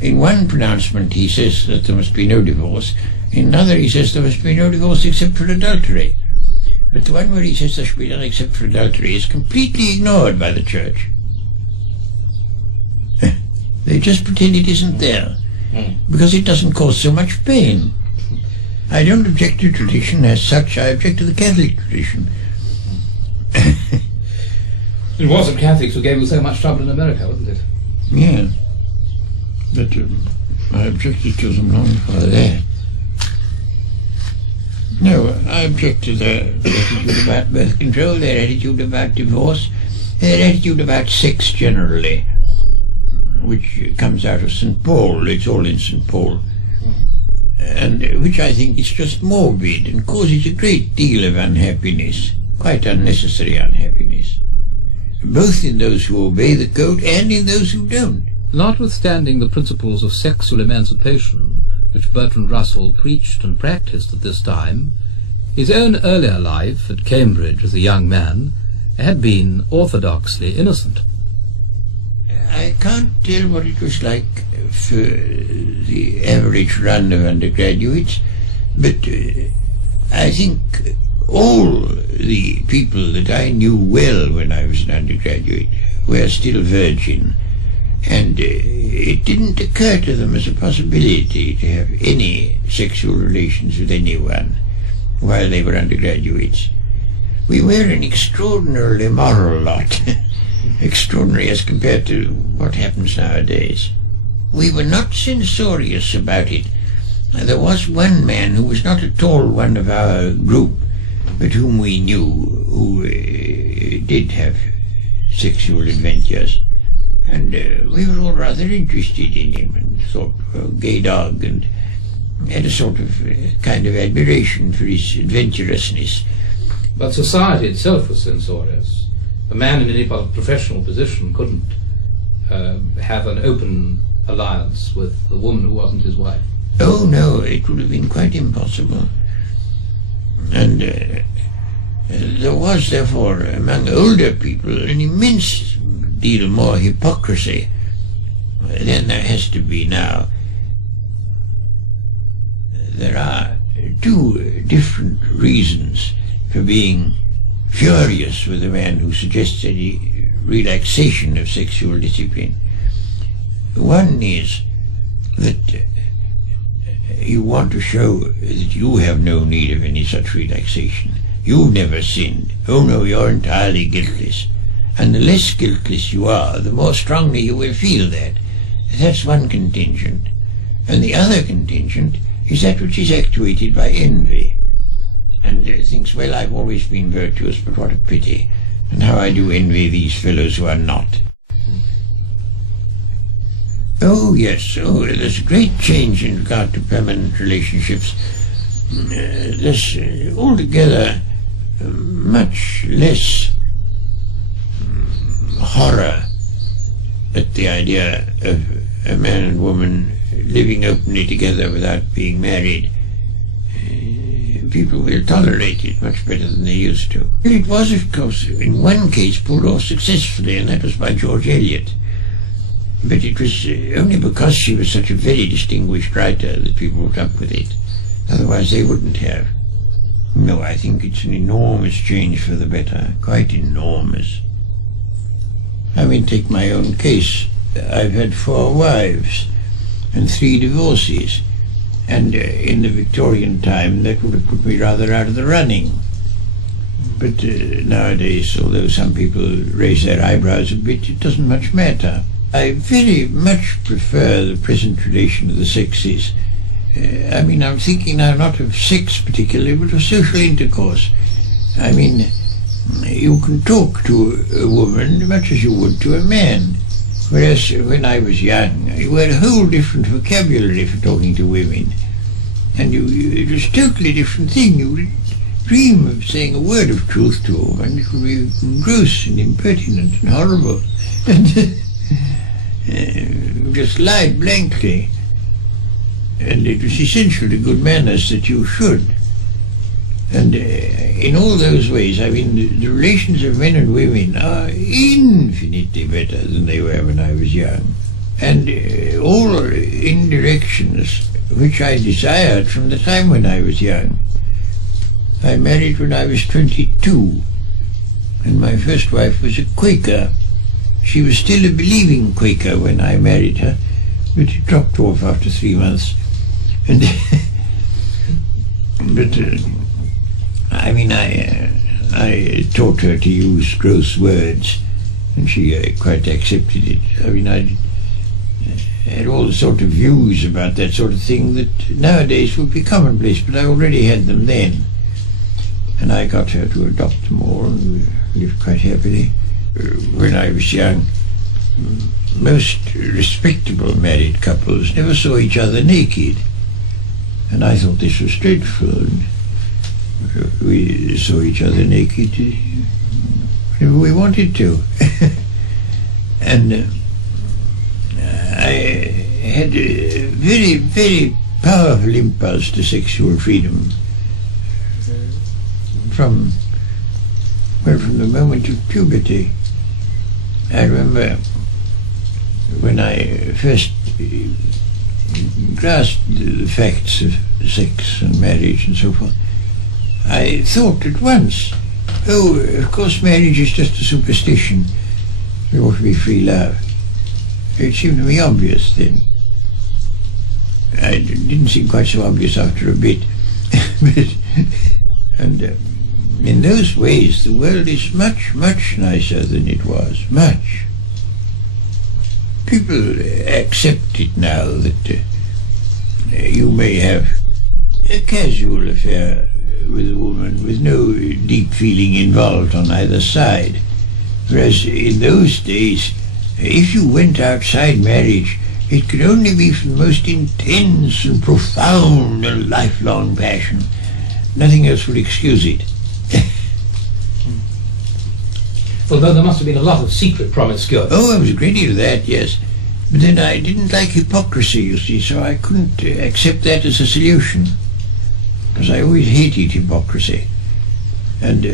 In one pronouncement he says that there must be no divorce, in another he says there must be no divorce except for adultery. But the one where he says there should be none except for adultery is completely ignored by the Church. They just pretend it isn't there, because it doesn't cause so much pain. I don't object to tradition as such, I object to the Catholic tradition. It wasn't Catholics who gave you so much trouble in America, wasn't it? Yeah, but I objected to them long before that. No, I object to their attitude about birth control, their attitude about divorce, their attitude about sex generally, which comes out of St. Paul. It's all in St. Paul. And which I think is just morbid and causes a great deal of unhappiness, quite unnecessary unhappiness, both in those who obey the code and in those who don't. Notwithstanding the principles of sexual emancipation which Bertrand Russell preached and practiced at this time, his own earlier life at Cambridge as a young man had been orthodoxly innocent. I can't tell what it was like for the average run of undergraduates, but I think all the people that I knew well when I was an undergraduate were still virgin, and it didn't occur to them as a possibility to have any sexual relations with anyone while they were undergraduates. We were an extraordinarily moral lot, extraordinary as compared to what happens nowadays. We were not censorious about it. There was one man who was not at all one of our group, but whom we knew, who did have sexual adventures, and we were all rather interested in him and thought, gay dog, and had a sort of kind of admiration for his adventurousness. But society itself was censorious. A man in any professional position couldn't have an open alliance with a woman who wasn't his wife. Oh no, it would have been quite impossible. And there was therefore among older people an immense deal more hypocrisy than there has to be now. There are two different reasons for being furious with a man who suggests any relaxation of sexual discipline. One is that you want to show that you have no need of any such relaxation. You've never sinned. Oh no, you're entirely guiltless. And the less guiltless you are, the more strongly you will feel that. That's one contingent. And the other contingent is that which is actuated by envy, and thinks, well, I've always been virtuous, but what a pity, and how I do envy these fellows who are not. Oh yes, there's a great change in regard to permanent relationships. There's altogether much less horror at the idea of a man and woman living openly together without being married. People will tolerate it much better than they used to. It was, of course, in one case pulled off successfully, and that was by George Eliot. But it was only because she was such a very distinguished writer that people put up with it. Otherwise they wouldn't have. No, I think it's an enormous change for the better, quite enormous. I mean, take my own case. I've had 4 wives and 3 divorces, and in the Victorian time that would have put me rather out of the running. But nowadays, although some people raise their eyebrows a bit, it doesn't much matter. I very much prefer the present relation of the sexes. I mean, I'm thinking now not of sex particularly, but of social intercourse. I mean, you can talk to a woman much as you would to a man, whereas when I was young, you had a whole different vocabulary for talking to women, and it was a totally different thing. You would dream of saying a word of truth to a woman. It would be gross and impertinent and horrible, and just lied blankly. And it was essential to good manners that you should. And in all those ways, I mean, the relations of men and women are infinitely better than they were when I was young. And all in directions which I desired from the time when I was young. I married when I was 22, and my first wife was a Quaker. She was still a believing Quaker when I married her, but it dropped off after 3 months. And but I mean, I taught her to use gross words, and she quite accepted it. I mean, I had all the sort of views about that sort of thing that nowadays would be commonplace, but I already had them then. And I got her to adopt them all, and we lived quite happily. When I was young, most respectable married couples never saw each other naked. And I thought this was dreadful. And we saw each other naked whenever we wanted to. And I had a very, very powerful impulse to sexual freedom from the moment of puberty. I remember when I first grasped the facts of sex and marriage and so forth, I thought at once, oh, of course marriage is just a superstition. There ought to be free love. It seemed to me obvious then. It didn't seem quite so obvious after a bit. And in those ways the world is much, much nicer than it was. Much. People accept it now that you may have a casual affair with a woman with no deep feeling involved on either side. Whereas in those days, if you went outside marriage, it could only be for the most intense and profound and lifelong passion. Nothing else would excuse it. Although there must have been a lot of secret promiscuity. Oh, there was a great deal of that, yes. But then I didn't like hypocrisy, you see, so I couldn't accept that as a solution. Because I always hated hypocrisy. And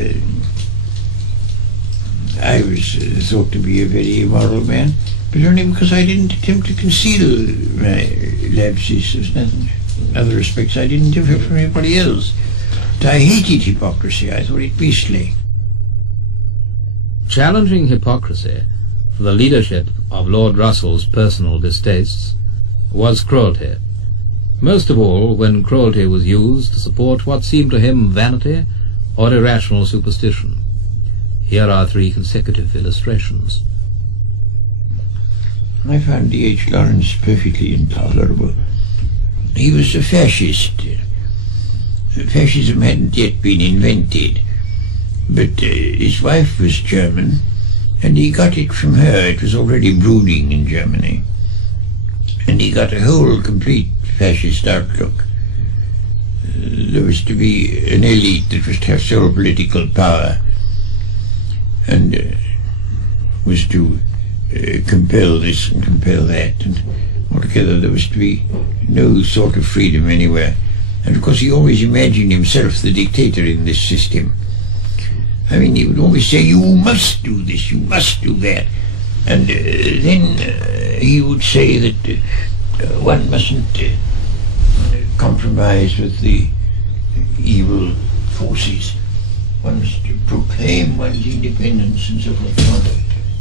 I was thought to be a very immoral man, but only because I didn't attempt to conceal my lapses. In other respects, I didn't differ from anybody else. But I hated hypocrisy. I thought it beastly. Challenging hypocrisy for the leadership of Lord Russell's personal distastes was cruelty, most of all when cruelty was used to support what seemed to him vanity or irrational superstition. Here are 3 consecutive illustrations. I found D.H. Lawrence perfectly intolerable. He was a fascist. Fascism hadn't yet been invented, but his wife was German, and he got it from her. It was already brooding in Germany, and he got a whole complete fascist outlook. There was to be an elite that was to have sole political power, and was to compel this and compel that, and altogether there was to be no sort of freedom anywhere. And of course he always imagined himself the dictator in this system. I mean, he would always say, you must do this, you must do that. And then he would say that one mustn't compromise with the evil forces. One must proclaim one's independence and so forth and so on.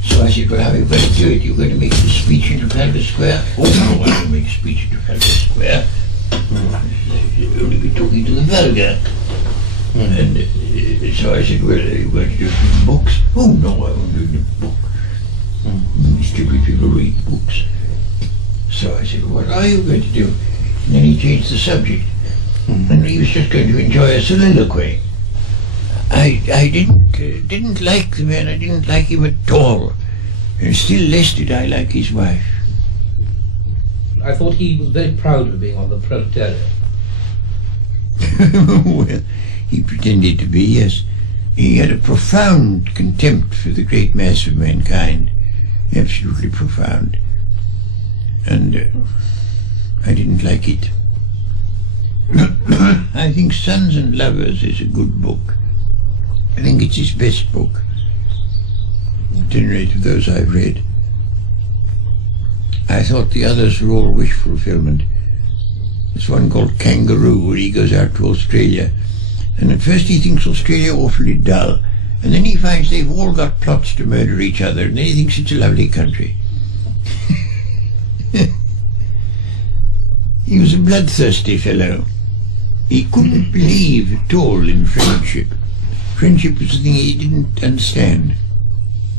So I said, well, how are you going to do it? You're going to make a speech in Trafalgar Square? Oh, no, I won't make a speech in Trafalgar Square. You'll only be talking to the vulgar. And so I said, well, are you going to do it in books? Oh, no, I won't do it in a book. Stupid people read books. So I said, well, what are you going to do? And then he changed the subject. And he was just going to enjoy a soliloquy. I didn't like the man. I didn't like him at all. And still less did I like his wife. I thought he was very proud of being on the proletariat. Well, he pretended to be, yes. He had a profound contempt for the great mass of mankind. Absolutely profound. And I didn't like it. I think Sons and Lovers is a good book. I think it's his best book, at any rate of those I've read. I thought the others were all wish fulfillment. There's one called Kangaroo, where he goes out to Australia, and at first he thinks Australia awfully dull, and then he finds they've all got plots to murder each other, and then he thinks it's a lovely country. He was a bloodthirsty fellow. He couldn't believe at all in friendship. Friendship was the thing he didn't understand.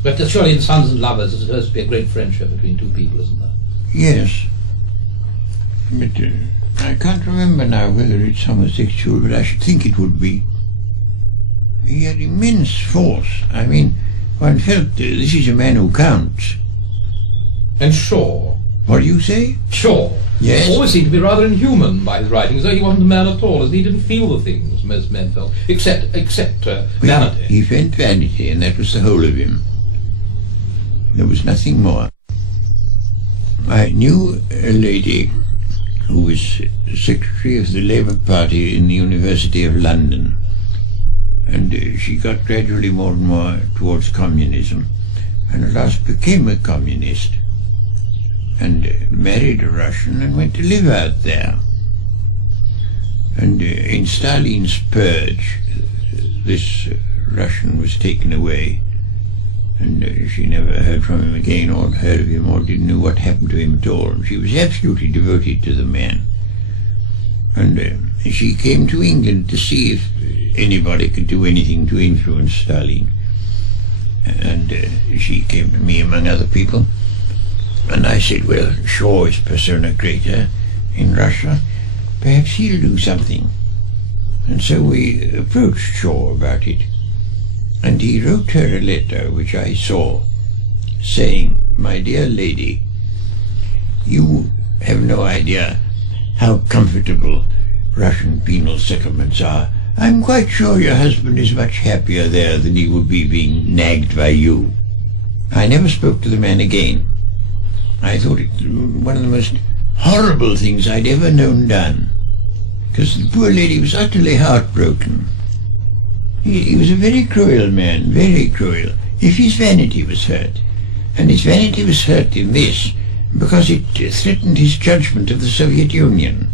But surely in Sons and Lovers there's supposed to be a great friendship between two people, isn't there? Yes. But I can't remember now whether it's homosexual, but I should think it would be. He had immense force. I mean, one felt this is a man who counts. And Shaw. What do you say? Shaw. Yes. Always seemed to be rather inhuman by his writing, as though he wasn't a man at all, as he didn't feel the things most men felt, except vanity. He felt vanity, and that was the whole of him. There was nothing more. I knew a lady who was secretary of the Labour Party in the University of London, and she got gradually more and more towards communism, and at last became a communist, and married a Russian and went to live out there. And in Stalin's purge, this Russian was taken away, and she never heard from him again, or heard of him, or didn't know what happened to him at all. She was absolutely devoted to the man. And she came to England to see if anybody could do anything to influence Stalin. And she came to me among other people. And I said, well, Shaw is persona grata in Russia. Perhaps he'll do something. And so we approached Shaw about it. And he wrote her a letter, which I saw, saying, my dear lady, you have no idea how comfortable Russian penal settlements are. I'm quite sure your husband is much happier there than he would be being nagged by you. I never spoke to the man again. I thought it one of the most horrible things I'd ever known done, because the poor lady was utterly heartbroken. He was a very cruel man, very cruel, if his vanity was hurt. And his vanity was hurt in this, because it threatened his judgment of the Soviet Union.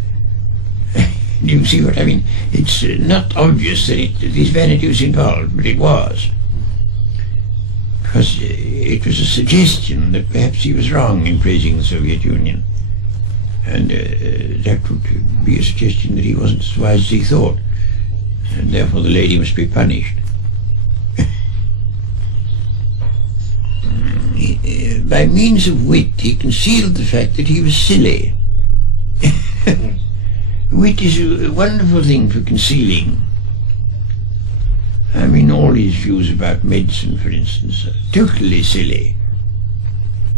Do you see what I mean? It's not obvious that his vanity was involved, but it was. Because it was a suggestion that perhaps he was wrong in praising the Soviet Union. And that would be a suggestion that he wasn't as wise as he thought. And therefore the lady must be punished. By means of wit, he concealed the fact that he was silly. Wit is a wonderful thing for concealing. I mean, all his views about medicine, for instance, are totally silly.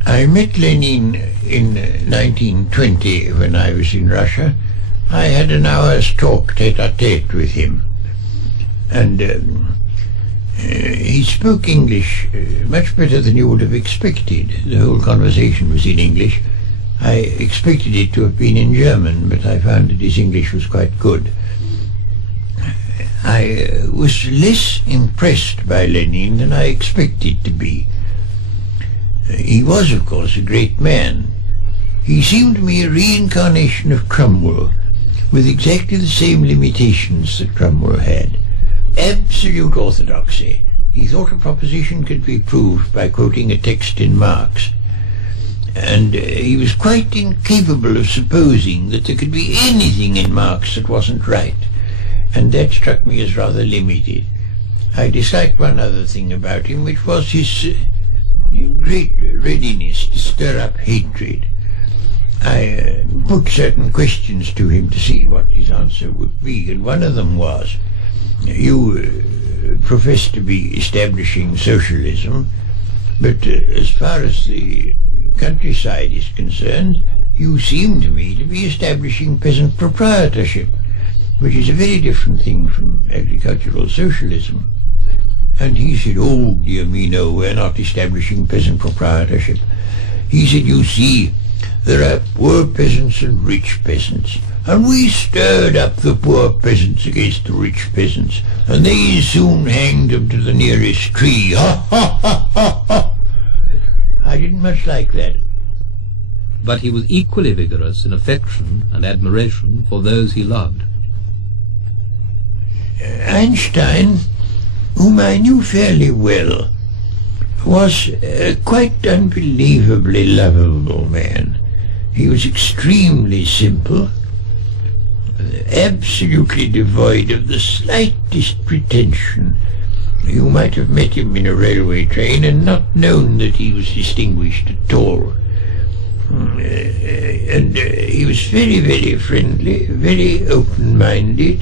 I met Lenin in 1920 when I was in Russia. I had an hour's talk tete-a-tete with him. And he spoke English much better than you would have expected. The whole conversation was in English. I expected it to have been in German, but I found that his English was quite good. I was less impressed by Lenin than I expected to be. He was, of course, a great man. He seemed to me a reincarnation of Cromwell, with exactly the same limitations that Cromwell had. Absolute orthodoxy. He thought a proposition could be proved by quoting a text in Marx. And he was quite incapable of supposing that there could be anything in Marx that wasn't right. And that struck me as rather limited. I disliked one other thing about him, which was his great readiness to stir up hatred. I put certain questions to him to see what his answer would be, and one of them was, you profess to be establishing socialism, but as far as the countryside is concerned, you seem to me to be establishing peasant proprietorship, which is a very different thing from agricultural socialism. And he said, oh, dear me, no, we're not establishing peasant proprietorship. He said, you see, there are poor peasants and rich peasants, and we stirred up the poor peasants against the rich peasants, and they soon hanged them to the nearest tree. Ha, ha, ha, ha, ha. I didn't much like that. But he was equally vigorous in affection and admiration for those he loved. Einstein, whom I knew fairly well, was a quite unbelievably lovable man. He was extremely simple, absolutely devoid of the slightest pretension. You might have met him in a railway train and not known that he was distinguished at all. And he was very, very friendly, very open-minded.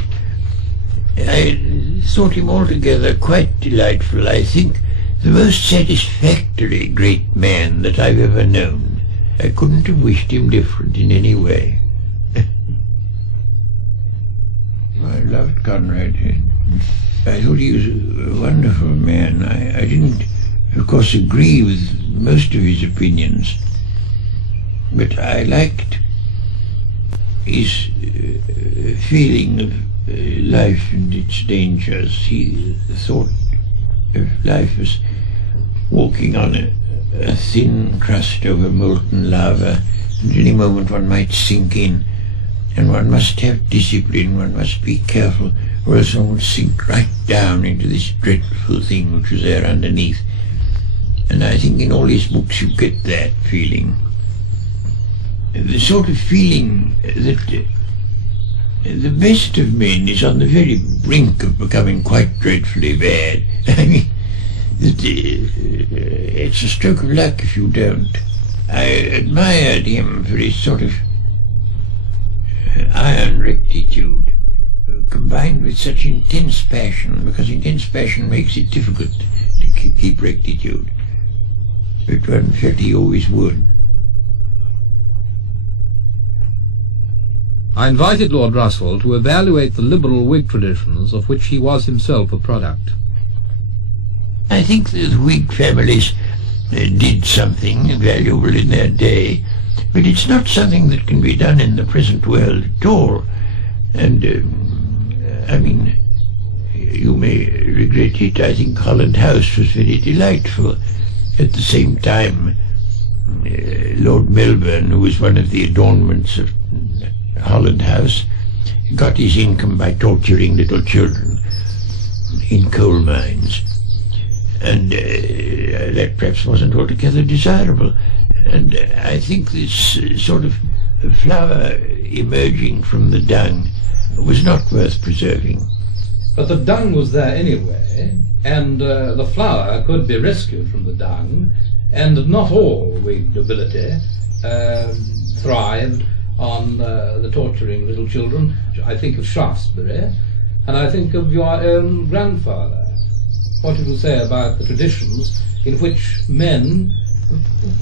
I thought him altogether quite delightful. I think the most satisfactory great man that I've ever known. I couldn't have wished him different in any way. I loved Conrad. I thought he was a wonderful man. I didn't, of course, agree with most of his opinions, but I liked his feeling of life and its dangers. He thought of life as walking on a thin crust over molten lava, and at any moment one might sink in, and one must have discipline, one must be careful, or else one would sink right down into this dreadful thing which was there underneath. And I think in all his books you get that feeling. The sort of feeling that the best of men is on the very brink of becoming quite dreadfully bad. I mean, it's a stroke of luck if you don't. I admired him for his sort of iron rectitude, combined with such intense passion, because intense passion makes it difficult to keep rectitude. But one felt he always would. I invited Lord Russell to evaluate the liberal Whig traditions of which he was himself a product. I think that the Whig families did something valuable in their day, but it's not something that can be done in the present world at all. And, I mean, you may regret it, I think Holland House was very delightful. At the same time, Lord Melbourne, who was one of the adornments of Holland House, got his income by torturing little children in coal mines. And that perhaps wasn't altogether desirable. And I think this sort of flower emerging from the dung was not worth preserving. But the dung was there anyway, and the flower could be rescued from the dung, and not all Whig nobility thrived on the torturing little children. I think of Shaftesbury, and I think of your own grandfather. What did you say about the traditions in which men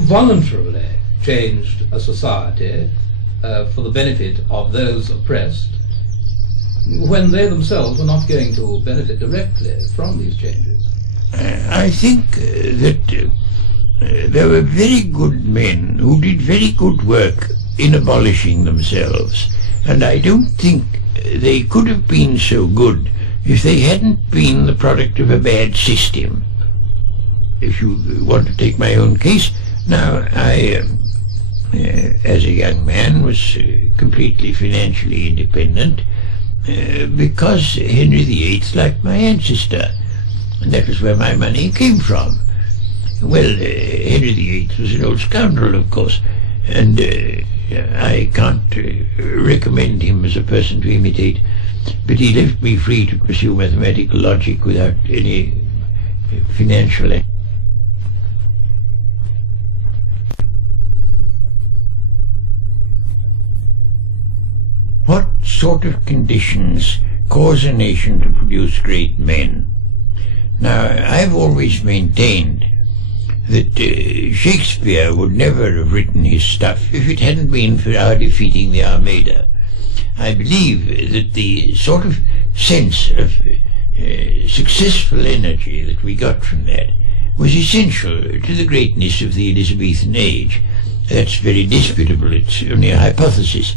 voluntarily changed a society for the benefit of those oppressed, when they themselves were not going to benefit directly from these changes? I think that there were very good men who did very good work in abolishing themselves, and I don't think they could have been so good if they hadn't been the product of a bad system. If you want to take my own case, Now, I, as a young man, was completely financially independent because Henry VIII liked my ancestor, and that was where my money came from. Well, Henry VIII was an old scoundrel, of course, and I can't recommend him as a person to imitate, but he left me free to pursue mathematical logic without any financial. What sort of conditions cause a nation to produce great men? Now, I've always maintained that Shakespeare would never have written his stuff if it hadn't been for our defeating the Armada. I believe that the sort of sense of successful energy that we got from that was essential to the greatness of the Elizabethan age. That's very disputable, it's only a hypothesis.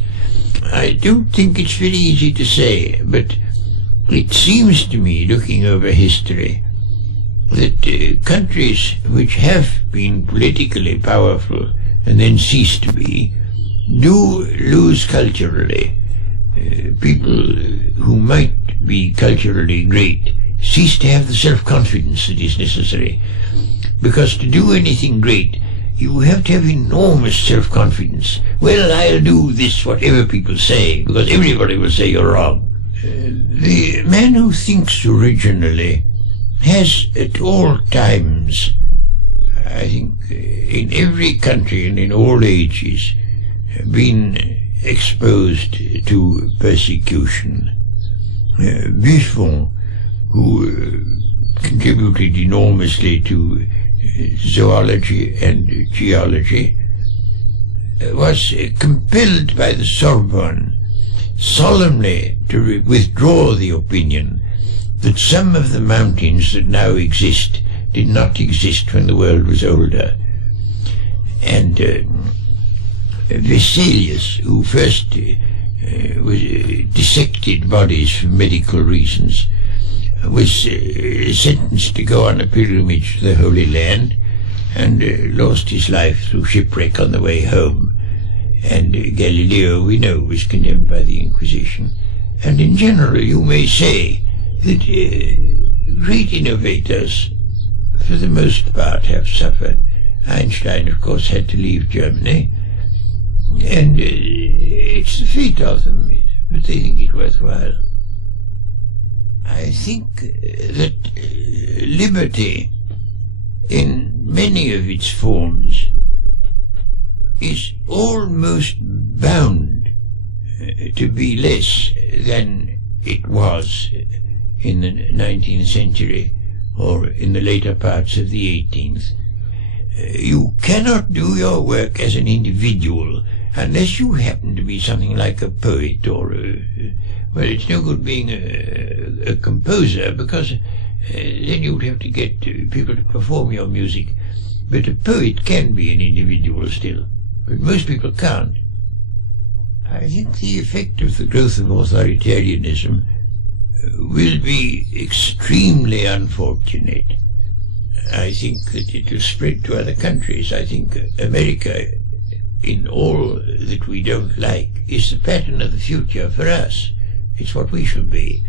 I don't think it's very easy to say, but it seems to me, looking over history, that countries which have been politically powerful and then cease to be do lose culturally. People who might be culturally great cease to have the self-confidence that is necessary, because to do anything great you have to have enormous self-confidence. Well, I'll do this whatever people say, because everybody will say you're wrong. The man who thinks originally has at all times, I think, in every country and in all ages, been exposed to persecution. Buffon, who contributed enormously to zoology and geology, was compelled by the Sorbonne solemnly to withdraw the opinion that some of the mountains that now exist did not exist when the world was older. And Vesalius, who first dissected bodies for medical reasons, was sentenced to go on a pilgrimage to the Holy Land and lost his life through shipwreck on the way home. And Galileo, we know, was condemned by the Inquisition. And in general, you may say that great innovators, for the most part, have suffered. Einstein, of course, had to leave Germany, and it's the fate of them, but they think it worthwhile. I think that liberty, in many of its forms, is almost bound to be less than it was in the 19th century or in the later parts of the 18th. You cannot do your work as an individual unless you happen to be something like a poet or well, it's no good being a composer, because then you'd have to get people to perform your music. But a poet can be an individual still, but most people can't. I think the effect of the growth of authoritarianism will be extremely unfortunate. I think that it will spread to other countries. I think America, in all that we don't like, is the pattern of the future for us. It's what we should be.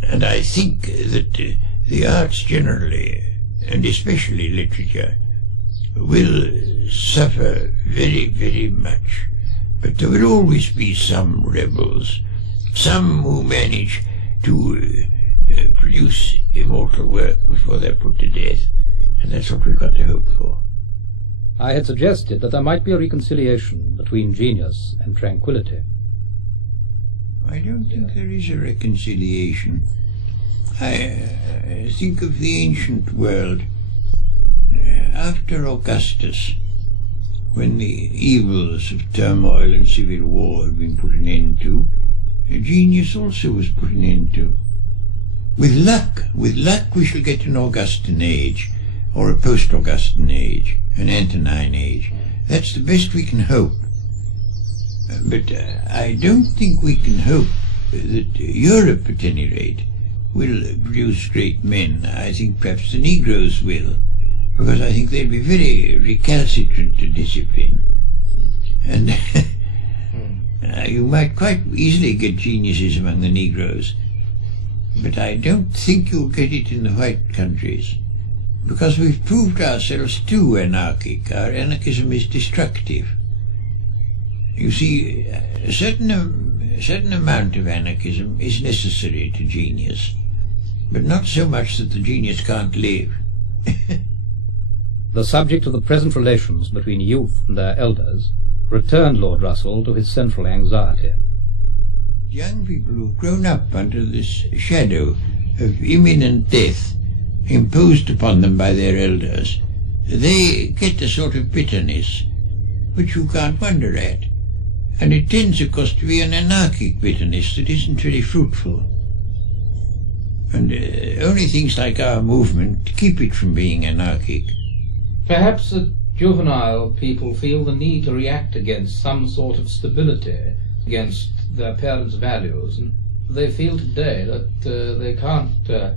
And I think that the arts generally, and especially literature, will suffer very, very much. But there will always be some rebels, some who manage to produce immortal work before they're put to death. And that's what we've got to hope for. I had suggested that there might be a reconciliation between genius and tranquility. I don't think there is a reconciliation. I think of the ancient world. After Augustus, when the evils of turmoil and civil war had been put an end to, genius also was put an end to. With luck we shall get an Augustan age, or a post-Augustan age, an Antonine age. That's the best we can hope. But I don't think we can hope that Europe, at any rate, will produce great men. I think perhaps the Negroes will. because I think they'd be very recalcitrant to discipline. And you might quite easily get geniuses among the Negroes, but I don't think you'll get it in the white countries, because we've proved ourselves too anarchic. Our anarchism is destructive. You see, a certain amount of anarchism is necessary to genius, but not so much that the genius can't live. The subject of the present relations between youth and their elders returned Lord Russell to his central anxiety. Young people who've grown up under this shadow of imminent death imposed upon them by their elders, they get a sort of bitterness which you can't wonder at, and it tends, of course, to be an anarchic bitterness that isn't very fruitful. And only things like our movement keep it from being anarchic. Perhaps the juvenile people feel the need to react against some sort of stability, against their parents' values, and they feel today that they can't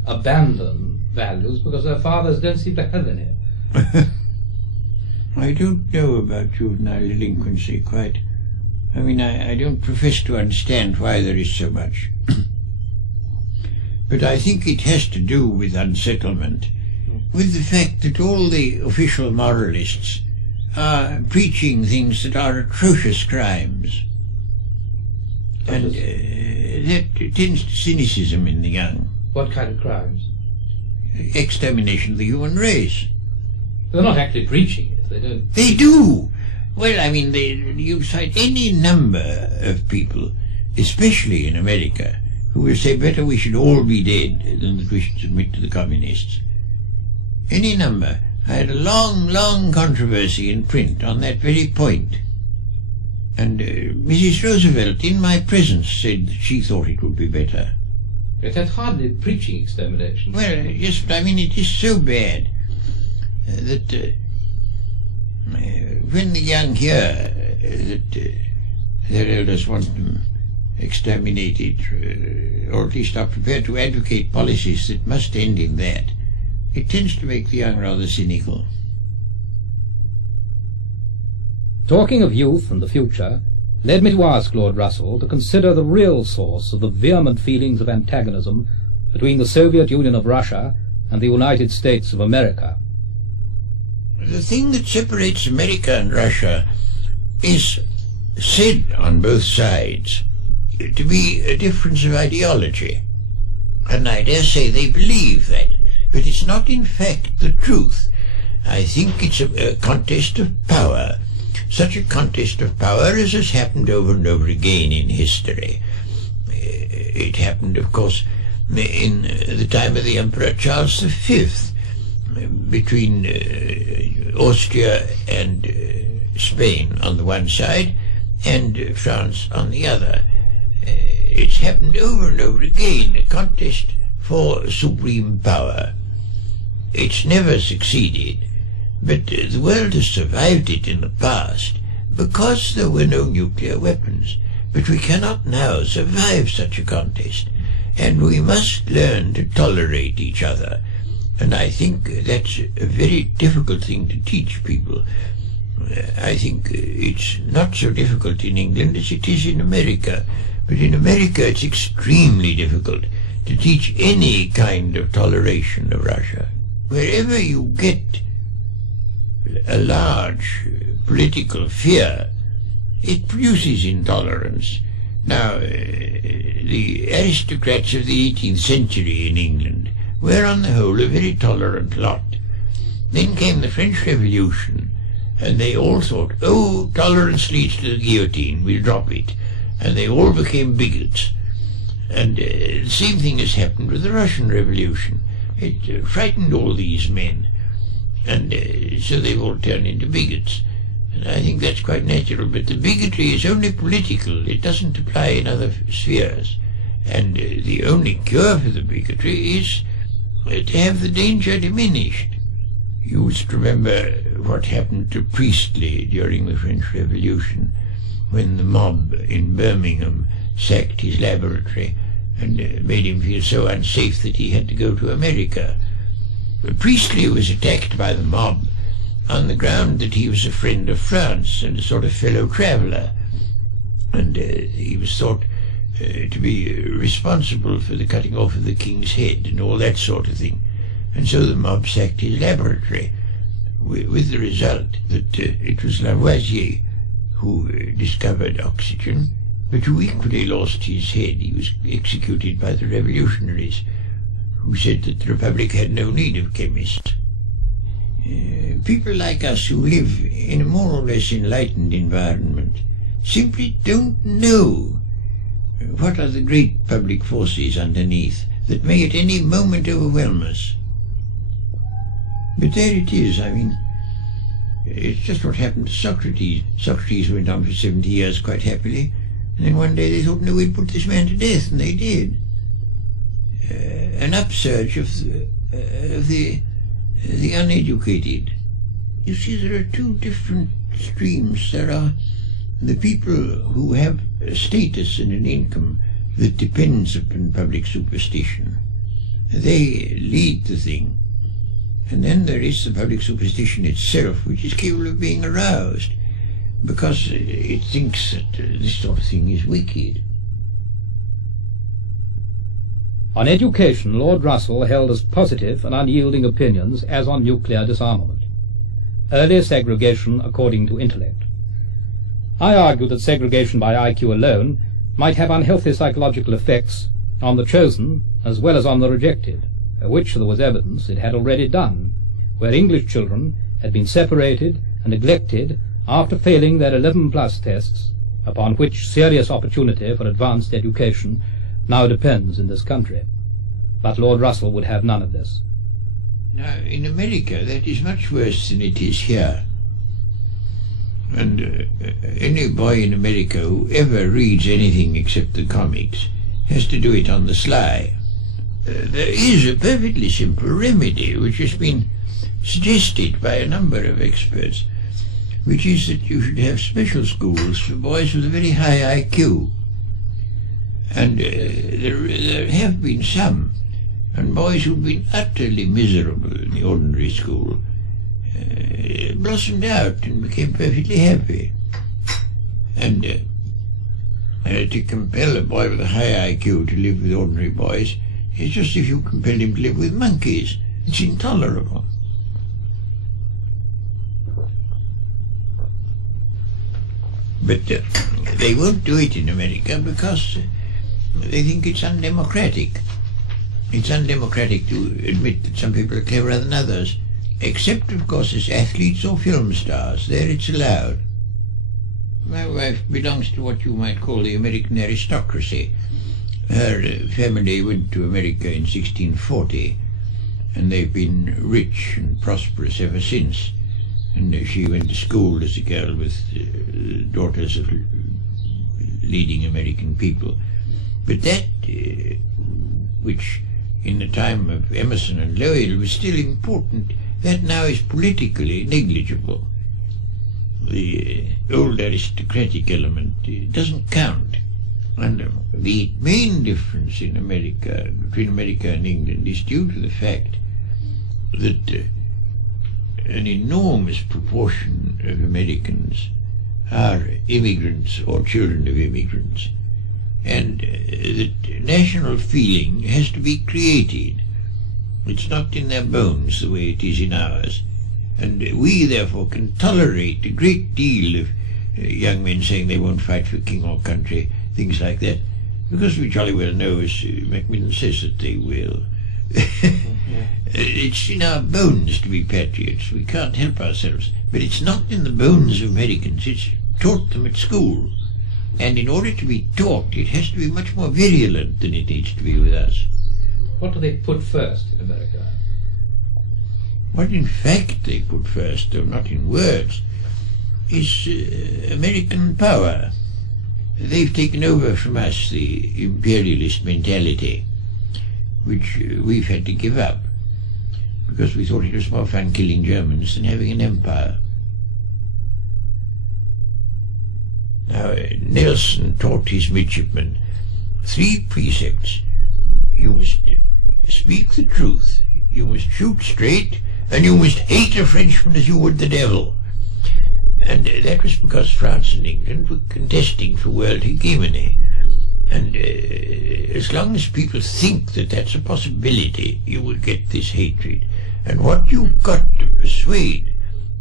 abandon values because their fathers don't seem to have any. I don't know about juvenile delinquency quite. I mean, I don't profess to understand why there is so much. But I think it has to do with unsettlement, with the fact that all the official moralists are preaching things that are atrocious crimes. And that tends to cynicism in the young. What kind of crimes? Extermination of the human race. They're not actually preaching it, they don't... They do! Well, I mean, you cite any number of people, especially in America, who will say better we should all be dead than that we should submit to the communists. Any number. I had a long, long controversy in print on that very point. And Mrs. Roosevelt, in my presence, said that she thought it would be better. But that's hardly preaching extermination. Well, yes, but I mean, it is so bad that when the young hear that their elders want them exterminated, or at least are prepared to advocate policies that must end in that, it tends to make the young rather cynical. Talking of youth and the future led me to ask Lord Russell to consider the real source of the vehement feelings of antagonism between the Soviet Union of Russia and the United States of America. The thing that separates America and Russia is said on both sides to be a difference of ideology, and I dare say they believe that, but it's not in fact the truth. I think it's a contest of power, such a contest of power as has happened over and over again in history. It happened, of course, in the time of the Emperor Charles V, between Austria and Spain on the one side and France on the other. It's happened over and over again, a contest for supreme power. It's never succeeded, but the world has survived it in the past because there were no nuclear weapons. But we cannot now survive such a contest, and we must learn to tolerate each other. And I think that's a very difficult thing to teach people. I think it's not so difficult in England as it is in America, but in America it's extremely difficult to teach any kind of toleration of Russia. Wherever you get a large political fear, it produces intolerance. Now, the aristocrats of the 18th century in England were on the whole a very tolerant lot. Then came the French Revolution, and they all thought, oh, tolerance leads to the guillotine, we'll drop it. And they all became bigots. And the same thing has happened with the Russian Revolution. It frightened all these men, and so they've all turned into bigots. And I think that's quite natural, but the bigotry is only political, it doesn't apply in other spheres. And the only cure for the bigotry is to have the danger diminished. You must remember what happened to Priestley during the French Revolution, when the mob in Birmingham sacked his laboratory and made him feel so unsafe that he had to go to America. Priestley was attacked by the mob on the ground that he was a friend of France and a sort of fellow traveller, and he was thought to be responsible for the cutting off of the king's head and all that sort of thing. And so the mob sacked his laboratory, with the result that it was Lavoisier who discovered oxygen, but who equally lost his head. He was executed by the revolutionaries, who said that the Republic had no need of chemists. People like us who live in a more or less enlightened environment simply don't know what are the great public forces underneath that may at any moment overwhelm us. But there it is. I mean, it's just what happened to Socrates. Socrates went on for 70 years quite happily, and then one day they thought, no, we'd put this man to death, and they did. An upsurge of the uneducated. You see, there are two different streams. There are the people who have a status and an income that depends upon public superstition. They lead the thing. And then there is the public superstition itself, which is capable of being aroused, because it thinks that this sort of thing is wicked. On education, Lord Russell held as positive and unyielding opinions as on nuclear disarmament. Early segregation according to intellect. I argue that segregation by IQ alone might have unhealthy psychological effects on the chosen as well as on the rejected, which there was evidence it had already done, where English children had been separated and neglected after failing their 11+ tests, upon which serious opportunity for advanced education now depends in this country. But Lord Russell would have none of this. Now, in America, that is much worse than it is here. And any boy in America who ever reads anything except the comics has to do it on the sly. There is a perfectly simple remedy which has been suggested by a number of experts, which is that you should have special schools for boys with a very high IQ. And there have been some, and boys who've been utterly miserable in the ordinary school blossomed out and became perfectly happy. And to compel a boy with a high IQ to live with ordinary boys is just as if you compel him to live with monkeys. It's intolerable. But they won't do it in America because they think it's undemocratic. It's undemocratic to admit that some people are cleverer than others, except, of course, as athletes or film stars. There it's allowed. My wife belongs to what you might call the American aristocracy. Her family went to America in 1640, and they've been rich and prosperous ever since. And she went to school as a girl with daughters of leading American people. But that, which in the time of Emerson and Lowell was still important, that now is politically negligible. The old aristocratic element doesn't count. And the main difference in America, between America and England, is due to the fact that an enormous proportion of Americans are immigrants or children of immigrants, and that national feeling has to be created. It's not in their bones the way it is in ours, and we therefore can tolerate a great deal of young men saying they won't fight for king or country, things like that, because we jolly well know, as Macmillan says, that they will. It's in our bones to be patriots. We can't help ourselves. But it's not in the bones of Americans. It's taught them at school. And in order to be taught, it has to be much more virulent than it needs to be with us. What do they put first in America? What in fact they put first, though not in words, is American power. They've taken over from us the imperialist mentality, which we've had to give up, because we thought it was more fun killing Germans than having an empire. Now, Nelson taught his midshipmen 3 precepts. You must speak the truth, you must shoot straight, and you must hate a Frenchman as you would the devil. And that was because France and England were contesting for world hegemony. And as long as people think that that's a possibility, you will get this hatred. And what you've got to persuade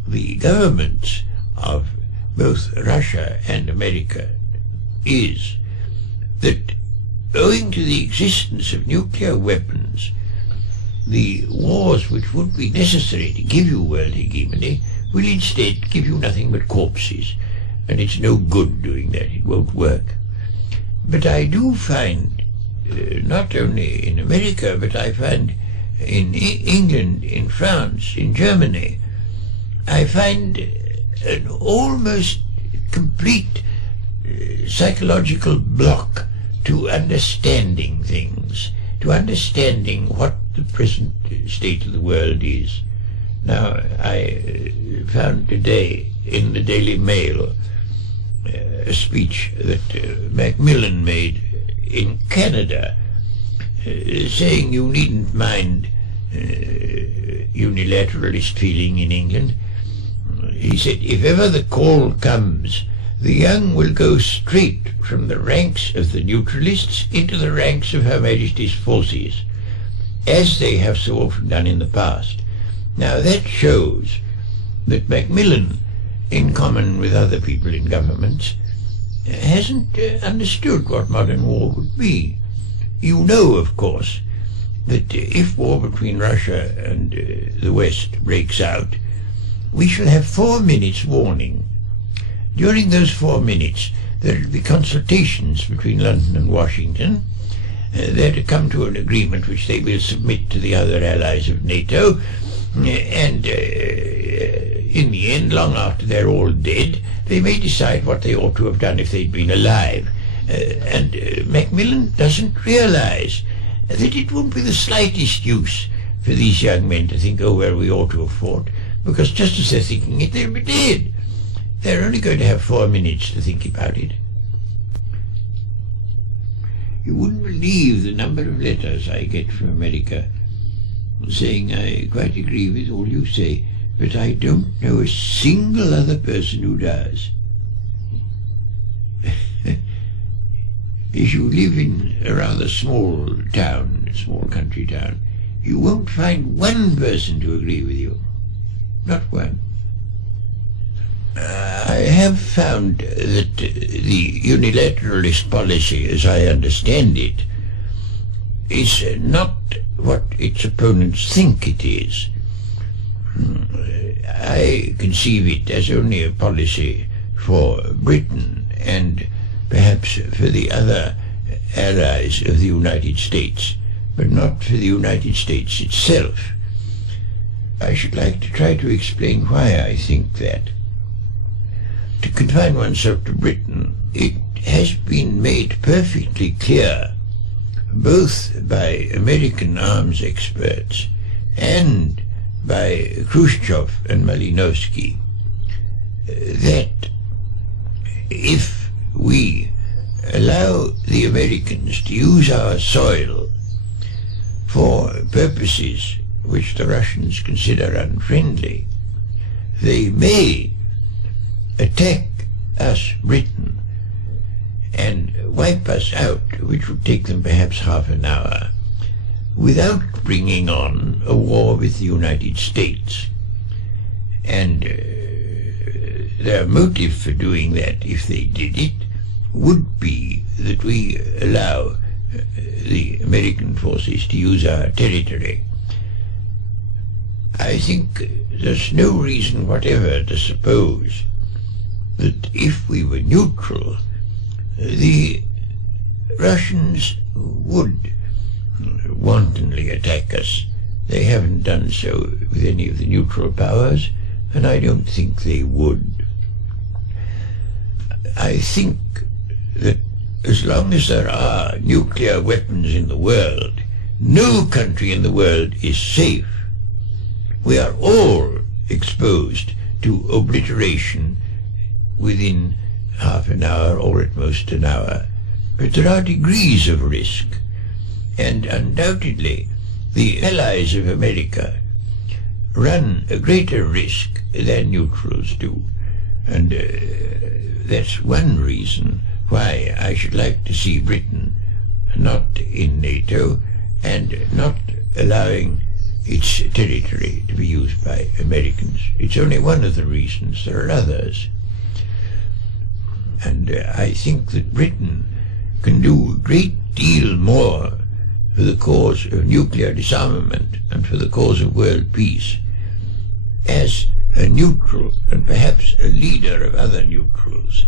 the governments of both Russia and America is that owing to the existence of nuclear weapons, the wars which would be necessary to give you world hegemony will instead give you nothing but corpses, and it's no good doing that. It won't work. But I do find, not only in America, but I find in England, in France, in Germany, I find an almost complete psychological block to understanding things, to understanding what the present state of the world is. Now, I found today in the Daily Mail a speech that Macmillan made in Canada, saying you needn't mind unilateralist feeling in England. He said, if ever the call comes, the young will go straight from the ranks of the neutralists into the ranks of Her Majesty's forces, as they have so often done in the past. Now that shows that Macmillan, in common with other people in governments, hasn't understood what modern war would be. You know, of course, that if war between Russia and the West breaks out, we shall have 4 minutes warning. During those 4 minutes, there will be consultations between London and Washington. They're to come to an agreement which they will submit to the other allies of NATO, and in the end, long after they're all dead, they may decide what they ought to have done if they'd been alive. And Macmillan doesn't realize that it won't be the slightest use for these young men to think, oh, well, we ought to have fought, because just as they're thinking it, they'll be dead. They're only going to have 4 minutes to think about it. You wouldn't believe the number of letters I get from America saying, I quite agree with all you say, but I don't know a single other person who does. If you live in a rather small town, a small country town, you won't find one person to agree with you. Not one. I have found that the unilateralist policy, as I understand it, is not what its opponents think it is. I conceive it as only a policy for Britain and perhaps for the other allies of the United States, but not for the United States itself. I should like to try to explain why I think that. To confine oneself to Britain, it has been made perfectly clear, both by American arms experts and by Khrushchev and Malinowski, that if we allow the Americans to use our soil for purposes which the Russians consider unfriendly, they may attack us, Britain, and wipe us out, which would take them perhaps half an hour, without bringing on a war with the United States. And their motive for doing that, if they did it, would be that we allow the American forces to use our territory. I think there's no reason whatever to suppose that if we were neutral, the Russians would wantonly attack us. They haven't done so with any of the neutral powers, and I don't think they would. I think that as long as there are nuclear weapons in the world, no country in the world is safe. We are all exposed to obliteration within half an hour or at most an hour. But there are degrees of risk, and undoubtedly the allies of America run a greater risk than neutrals do. And that's one reason why I should like to see Britain not in NATO and not allowing its territory to be used by Americans. It's only one of the reasons. There are others. And I think that Britain can do a great deal more for the cause of nuclear disarmament and for the cause of world peace as a neutral and perhaps a leader of other neutrals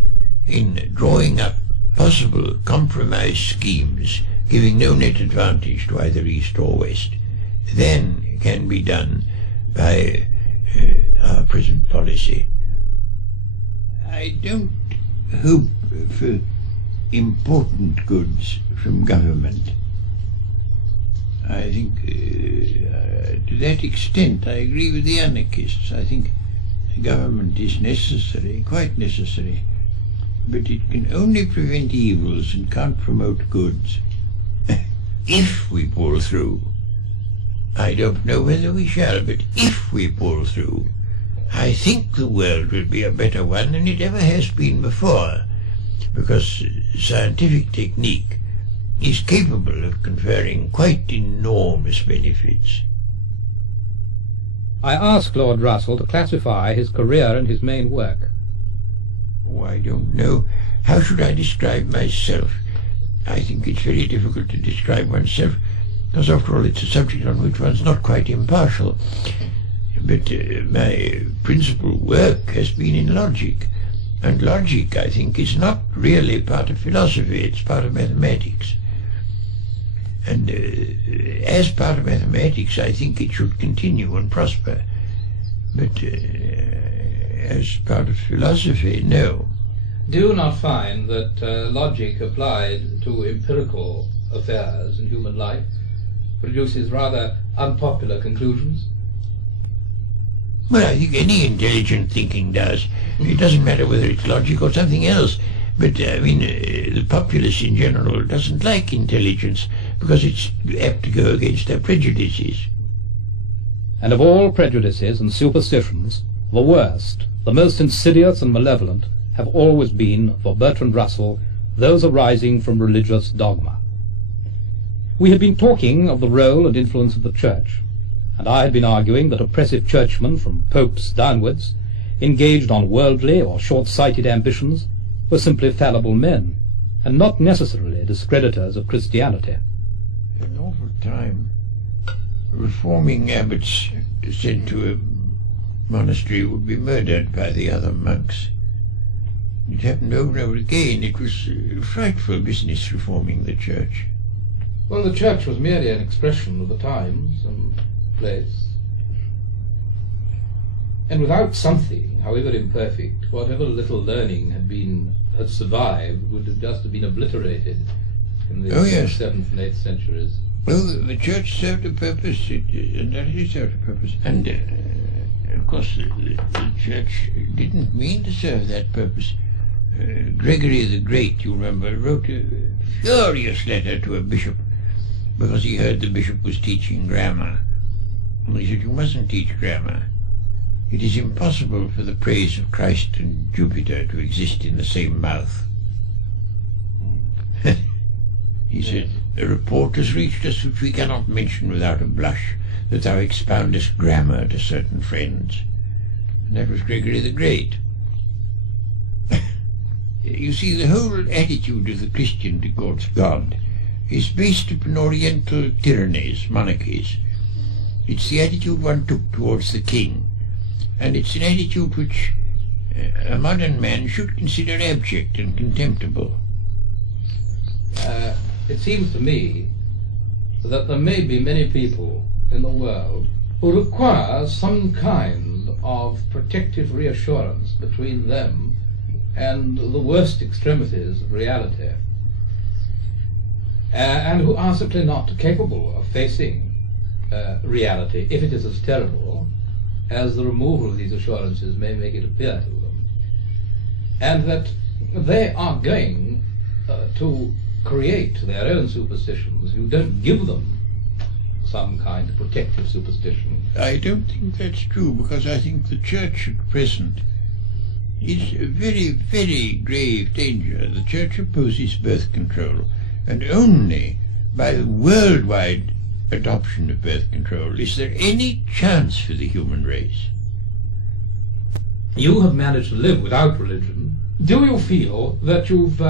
in drawing up possible compromise schemes giving no net advantage to either East or West than can be done by our present policy. I don't hope for important goods from government. I think to that extent I agree with the anarchists. I think government is necessary, quite necessary, but it can only prevent evils and can't promote goods. If we pull through. I don't know whether we shall, but if we pull through, I think the world will be a better one than it ever has been before, because scientific technique is capable of conferring quite enormous benefits. I asked Lord Russell to classify his career and his main work. Oh, I don't know. How should I describe myself? I think it's very difficult to describe oneself, because after all it's a subject on which one's not quite impartial. But my principal work has been in logic, and logic, I think, is not really part of philosophy, it's part of mathematics. And as part of mathematics, I think it should continue and prosper. But as part of philosophy, no. Do you not find that logic applied to empirical affairs in human life produces rather unpopular conclusions? Well, I think any intelligent thinking does. It doesn't matter whether it's logic or something else. But, I mean, the populace in general doesn't like intelligence because it's apt to go against their prejudices. And of all prejudices and superstitions, the worst, the most insidious and malevolent, have always been, for Bertrand Russell, those arising from religious dogma. We had been talking of the role and influence of the Church, and I had been arguing that oppressive churchmen from popes downwards, engaged on worldly or short-sighted ambitions, were simply fallible men, and not necessarily discreditors of Christianity. In awful time, reforming abbots sent to a monastery would be murdered by the other monks. It happened over and over again. It was a frightful business, reforming the Church. Well, the Church was merely an expression of the times and place. And without something, however imperfect, whatever little learning had survived would have just been obliterated in the 7th and 8th centuries. Well, the Church served a purpose, and that is served a purpose. And, of course, the Church didn't mean to serve that purpose. Gregory the Great, you remember, wrote a furious letter to a bishop because he heard the bishop was teaching grammar. And he said, "You mustn't teach grammar. It is impossible for the praise of Christ and Jupiter to exist in the same mouth." He said, "A report has reached us which we cannot mention without a blush, that thou expoundest grammar to certain friends." And that was Gregory the Great. You see, the whole attitude of the Christian towards God is based upon Oriental tyrannies, monarchies. It's the attitude one took towards the king, and it's an attitude which a modern man should consider abject and contemptible. It seems to me that there may be many people in the world who require some kind of protective reassurance between them and the worst extremities of reality, and who are simply not capable of facing reality, if it is as terrible as the removal of these assurances may make it appear to them, and that they are going to create their own superstitions who don't give them some kind of protective superstition. I don't think that's true, because I think the Church at present is a very, very grave danger. The Church opposes birth control, and only by the worldwide adoption of birth control is there any chance for the human race. You have managed to live without religion. Do you feel that you've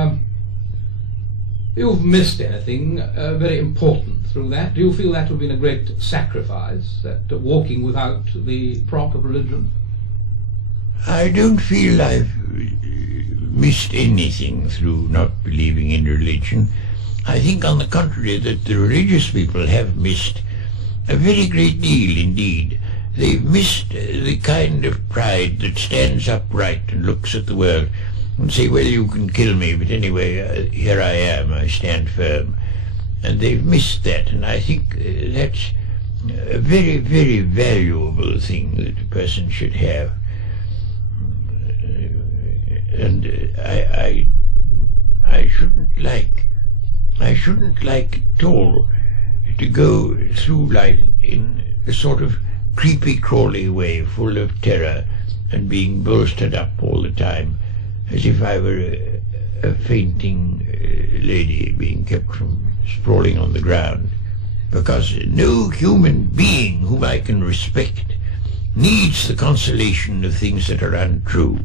missed anything very important through that? Do you feel that would have been a great sacrifice, that walking without the proper religion? I don't feel I've missed anything through not believing in religion. I think, on the contrary, that the religious people have missed a very great deal indeed. They've missed the kind of pride that stands upright and looks at the world and say, well, you can kill me, but anyway, here I am, I stand firm. And they've missed that, and I think that's a very, very valuable thing that a person should have. And I shouldn't like at all to go through life in a sort of creepy-crawly way, full of terror, and being bolstered up all the time, as if I were a fainting lady being kept from sprawling on the ground, because no human being whom I can respect needs the consolation of things that are untrue.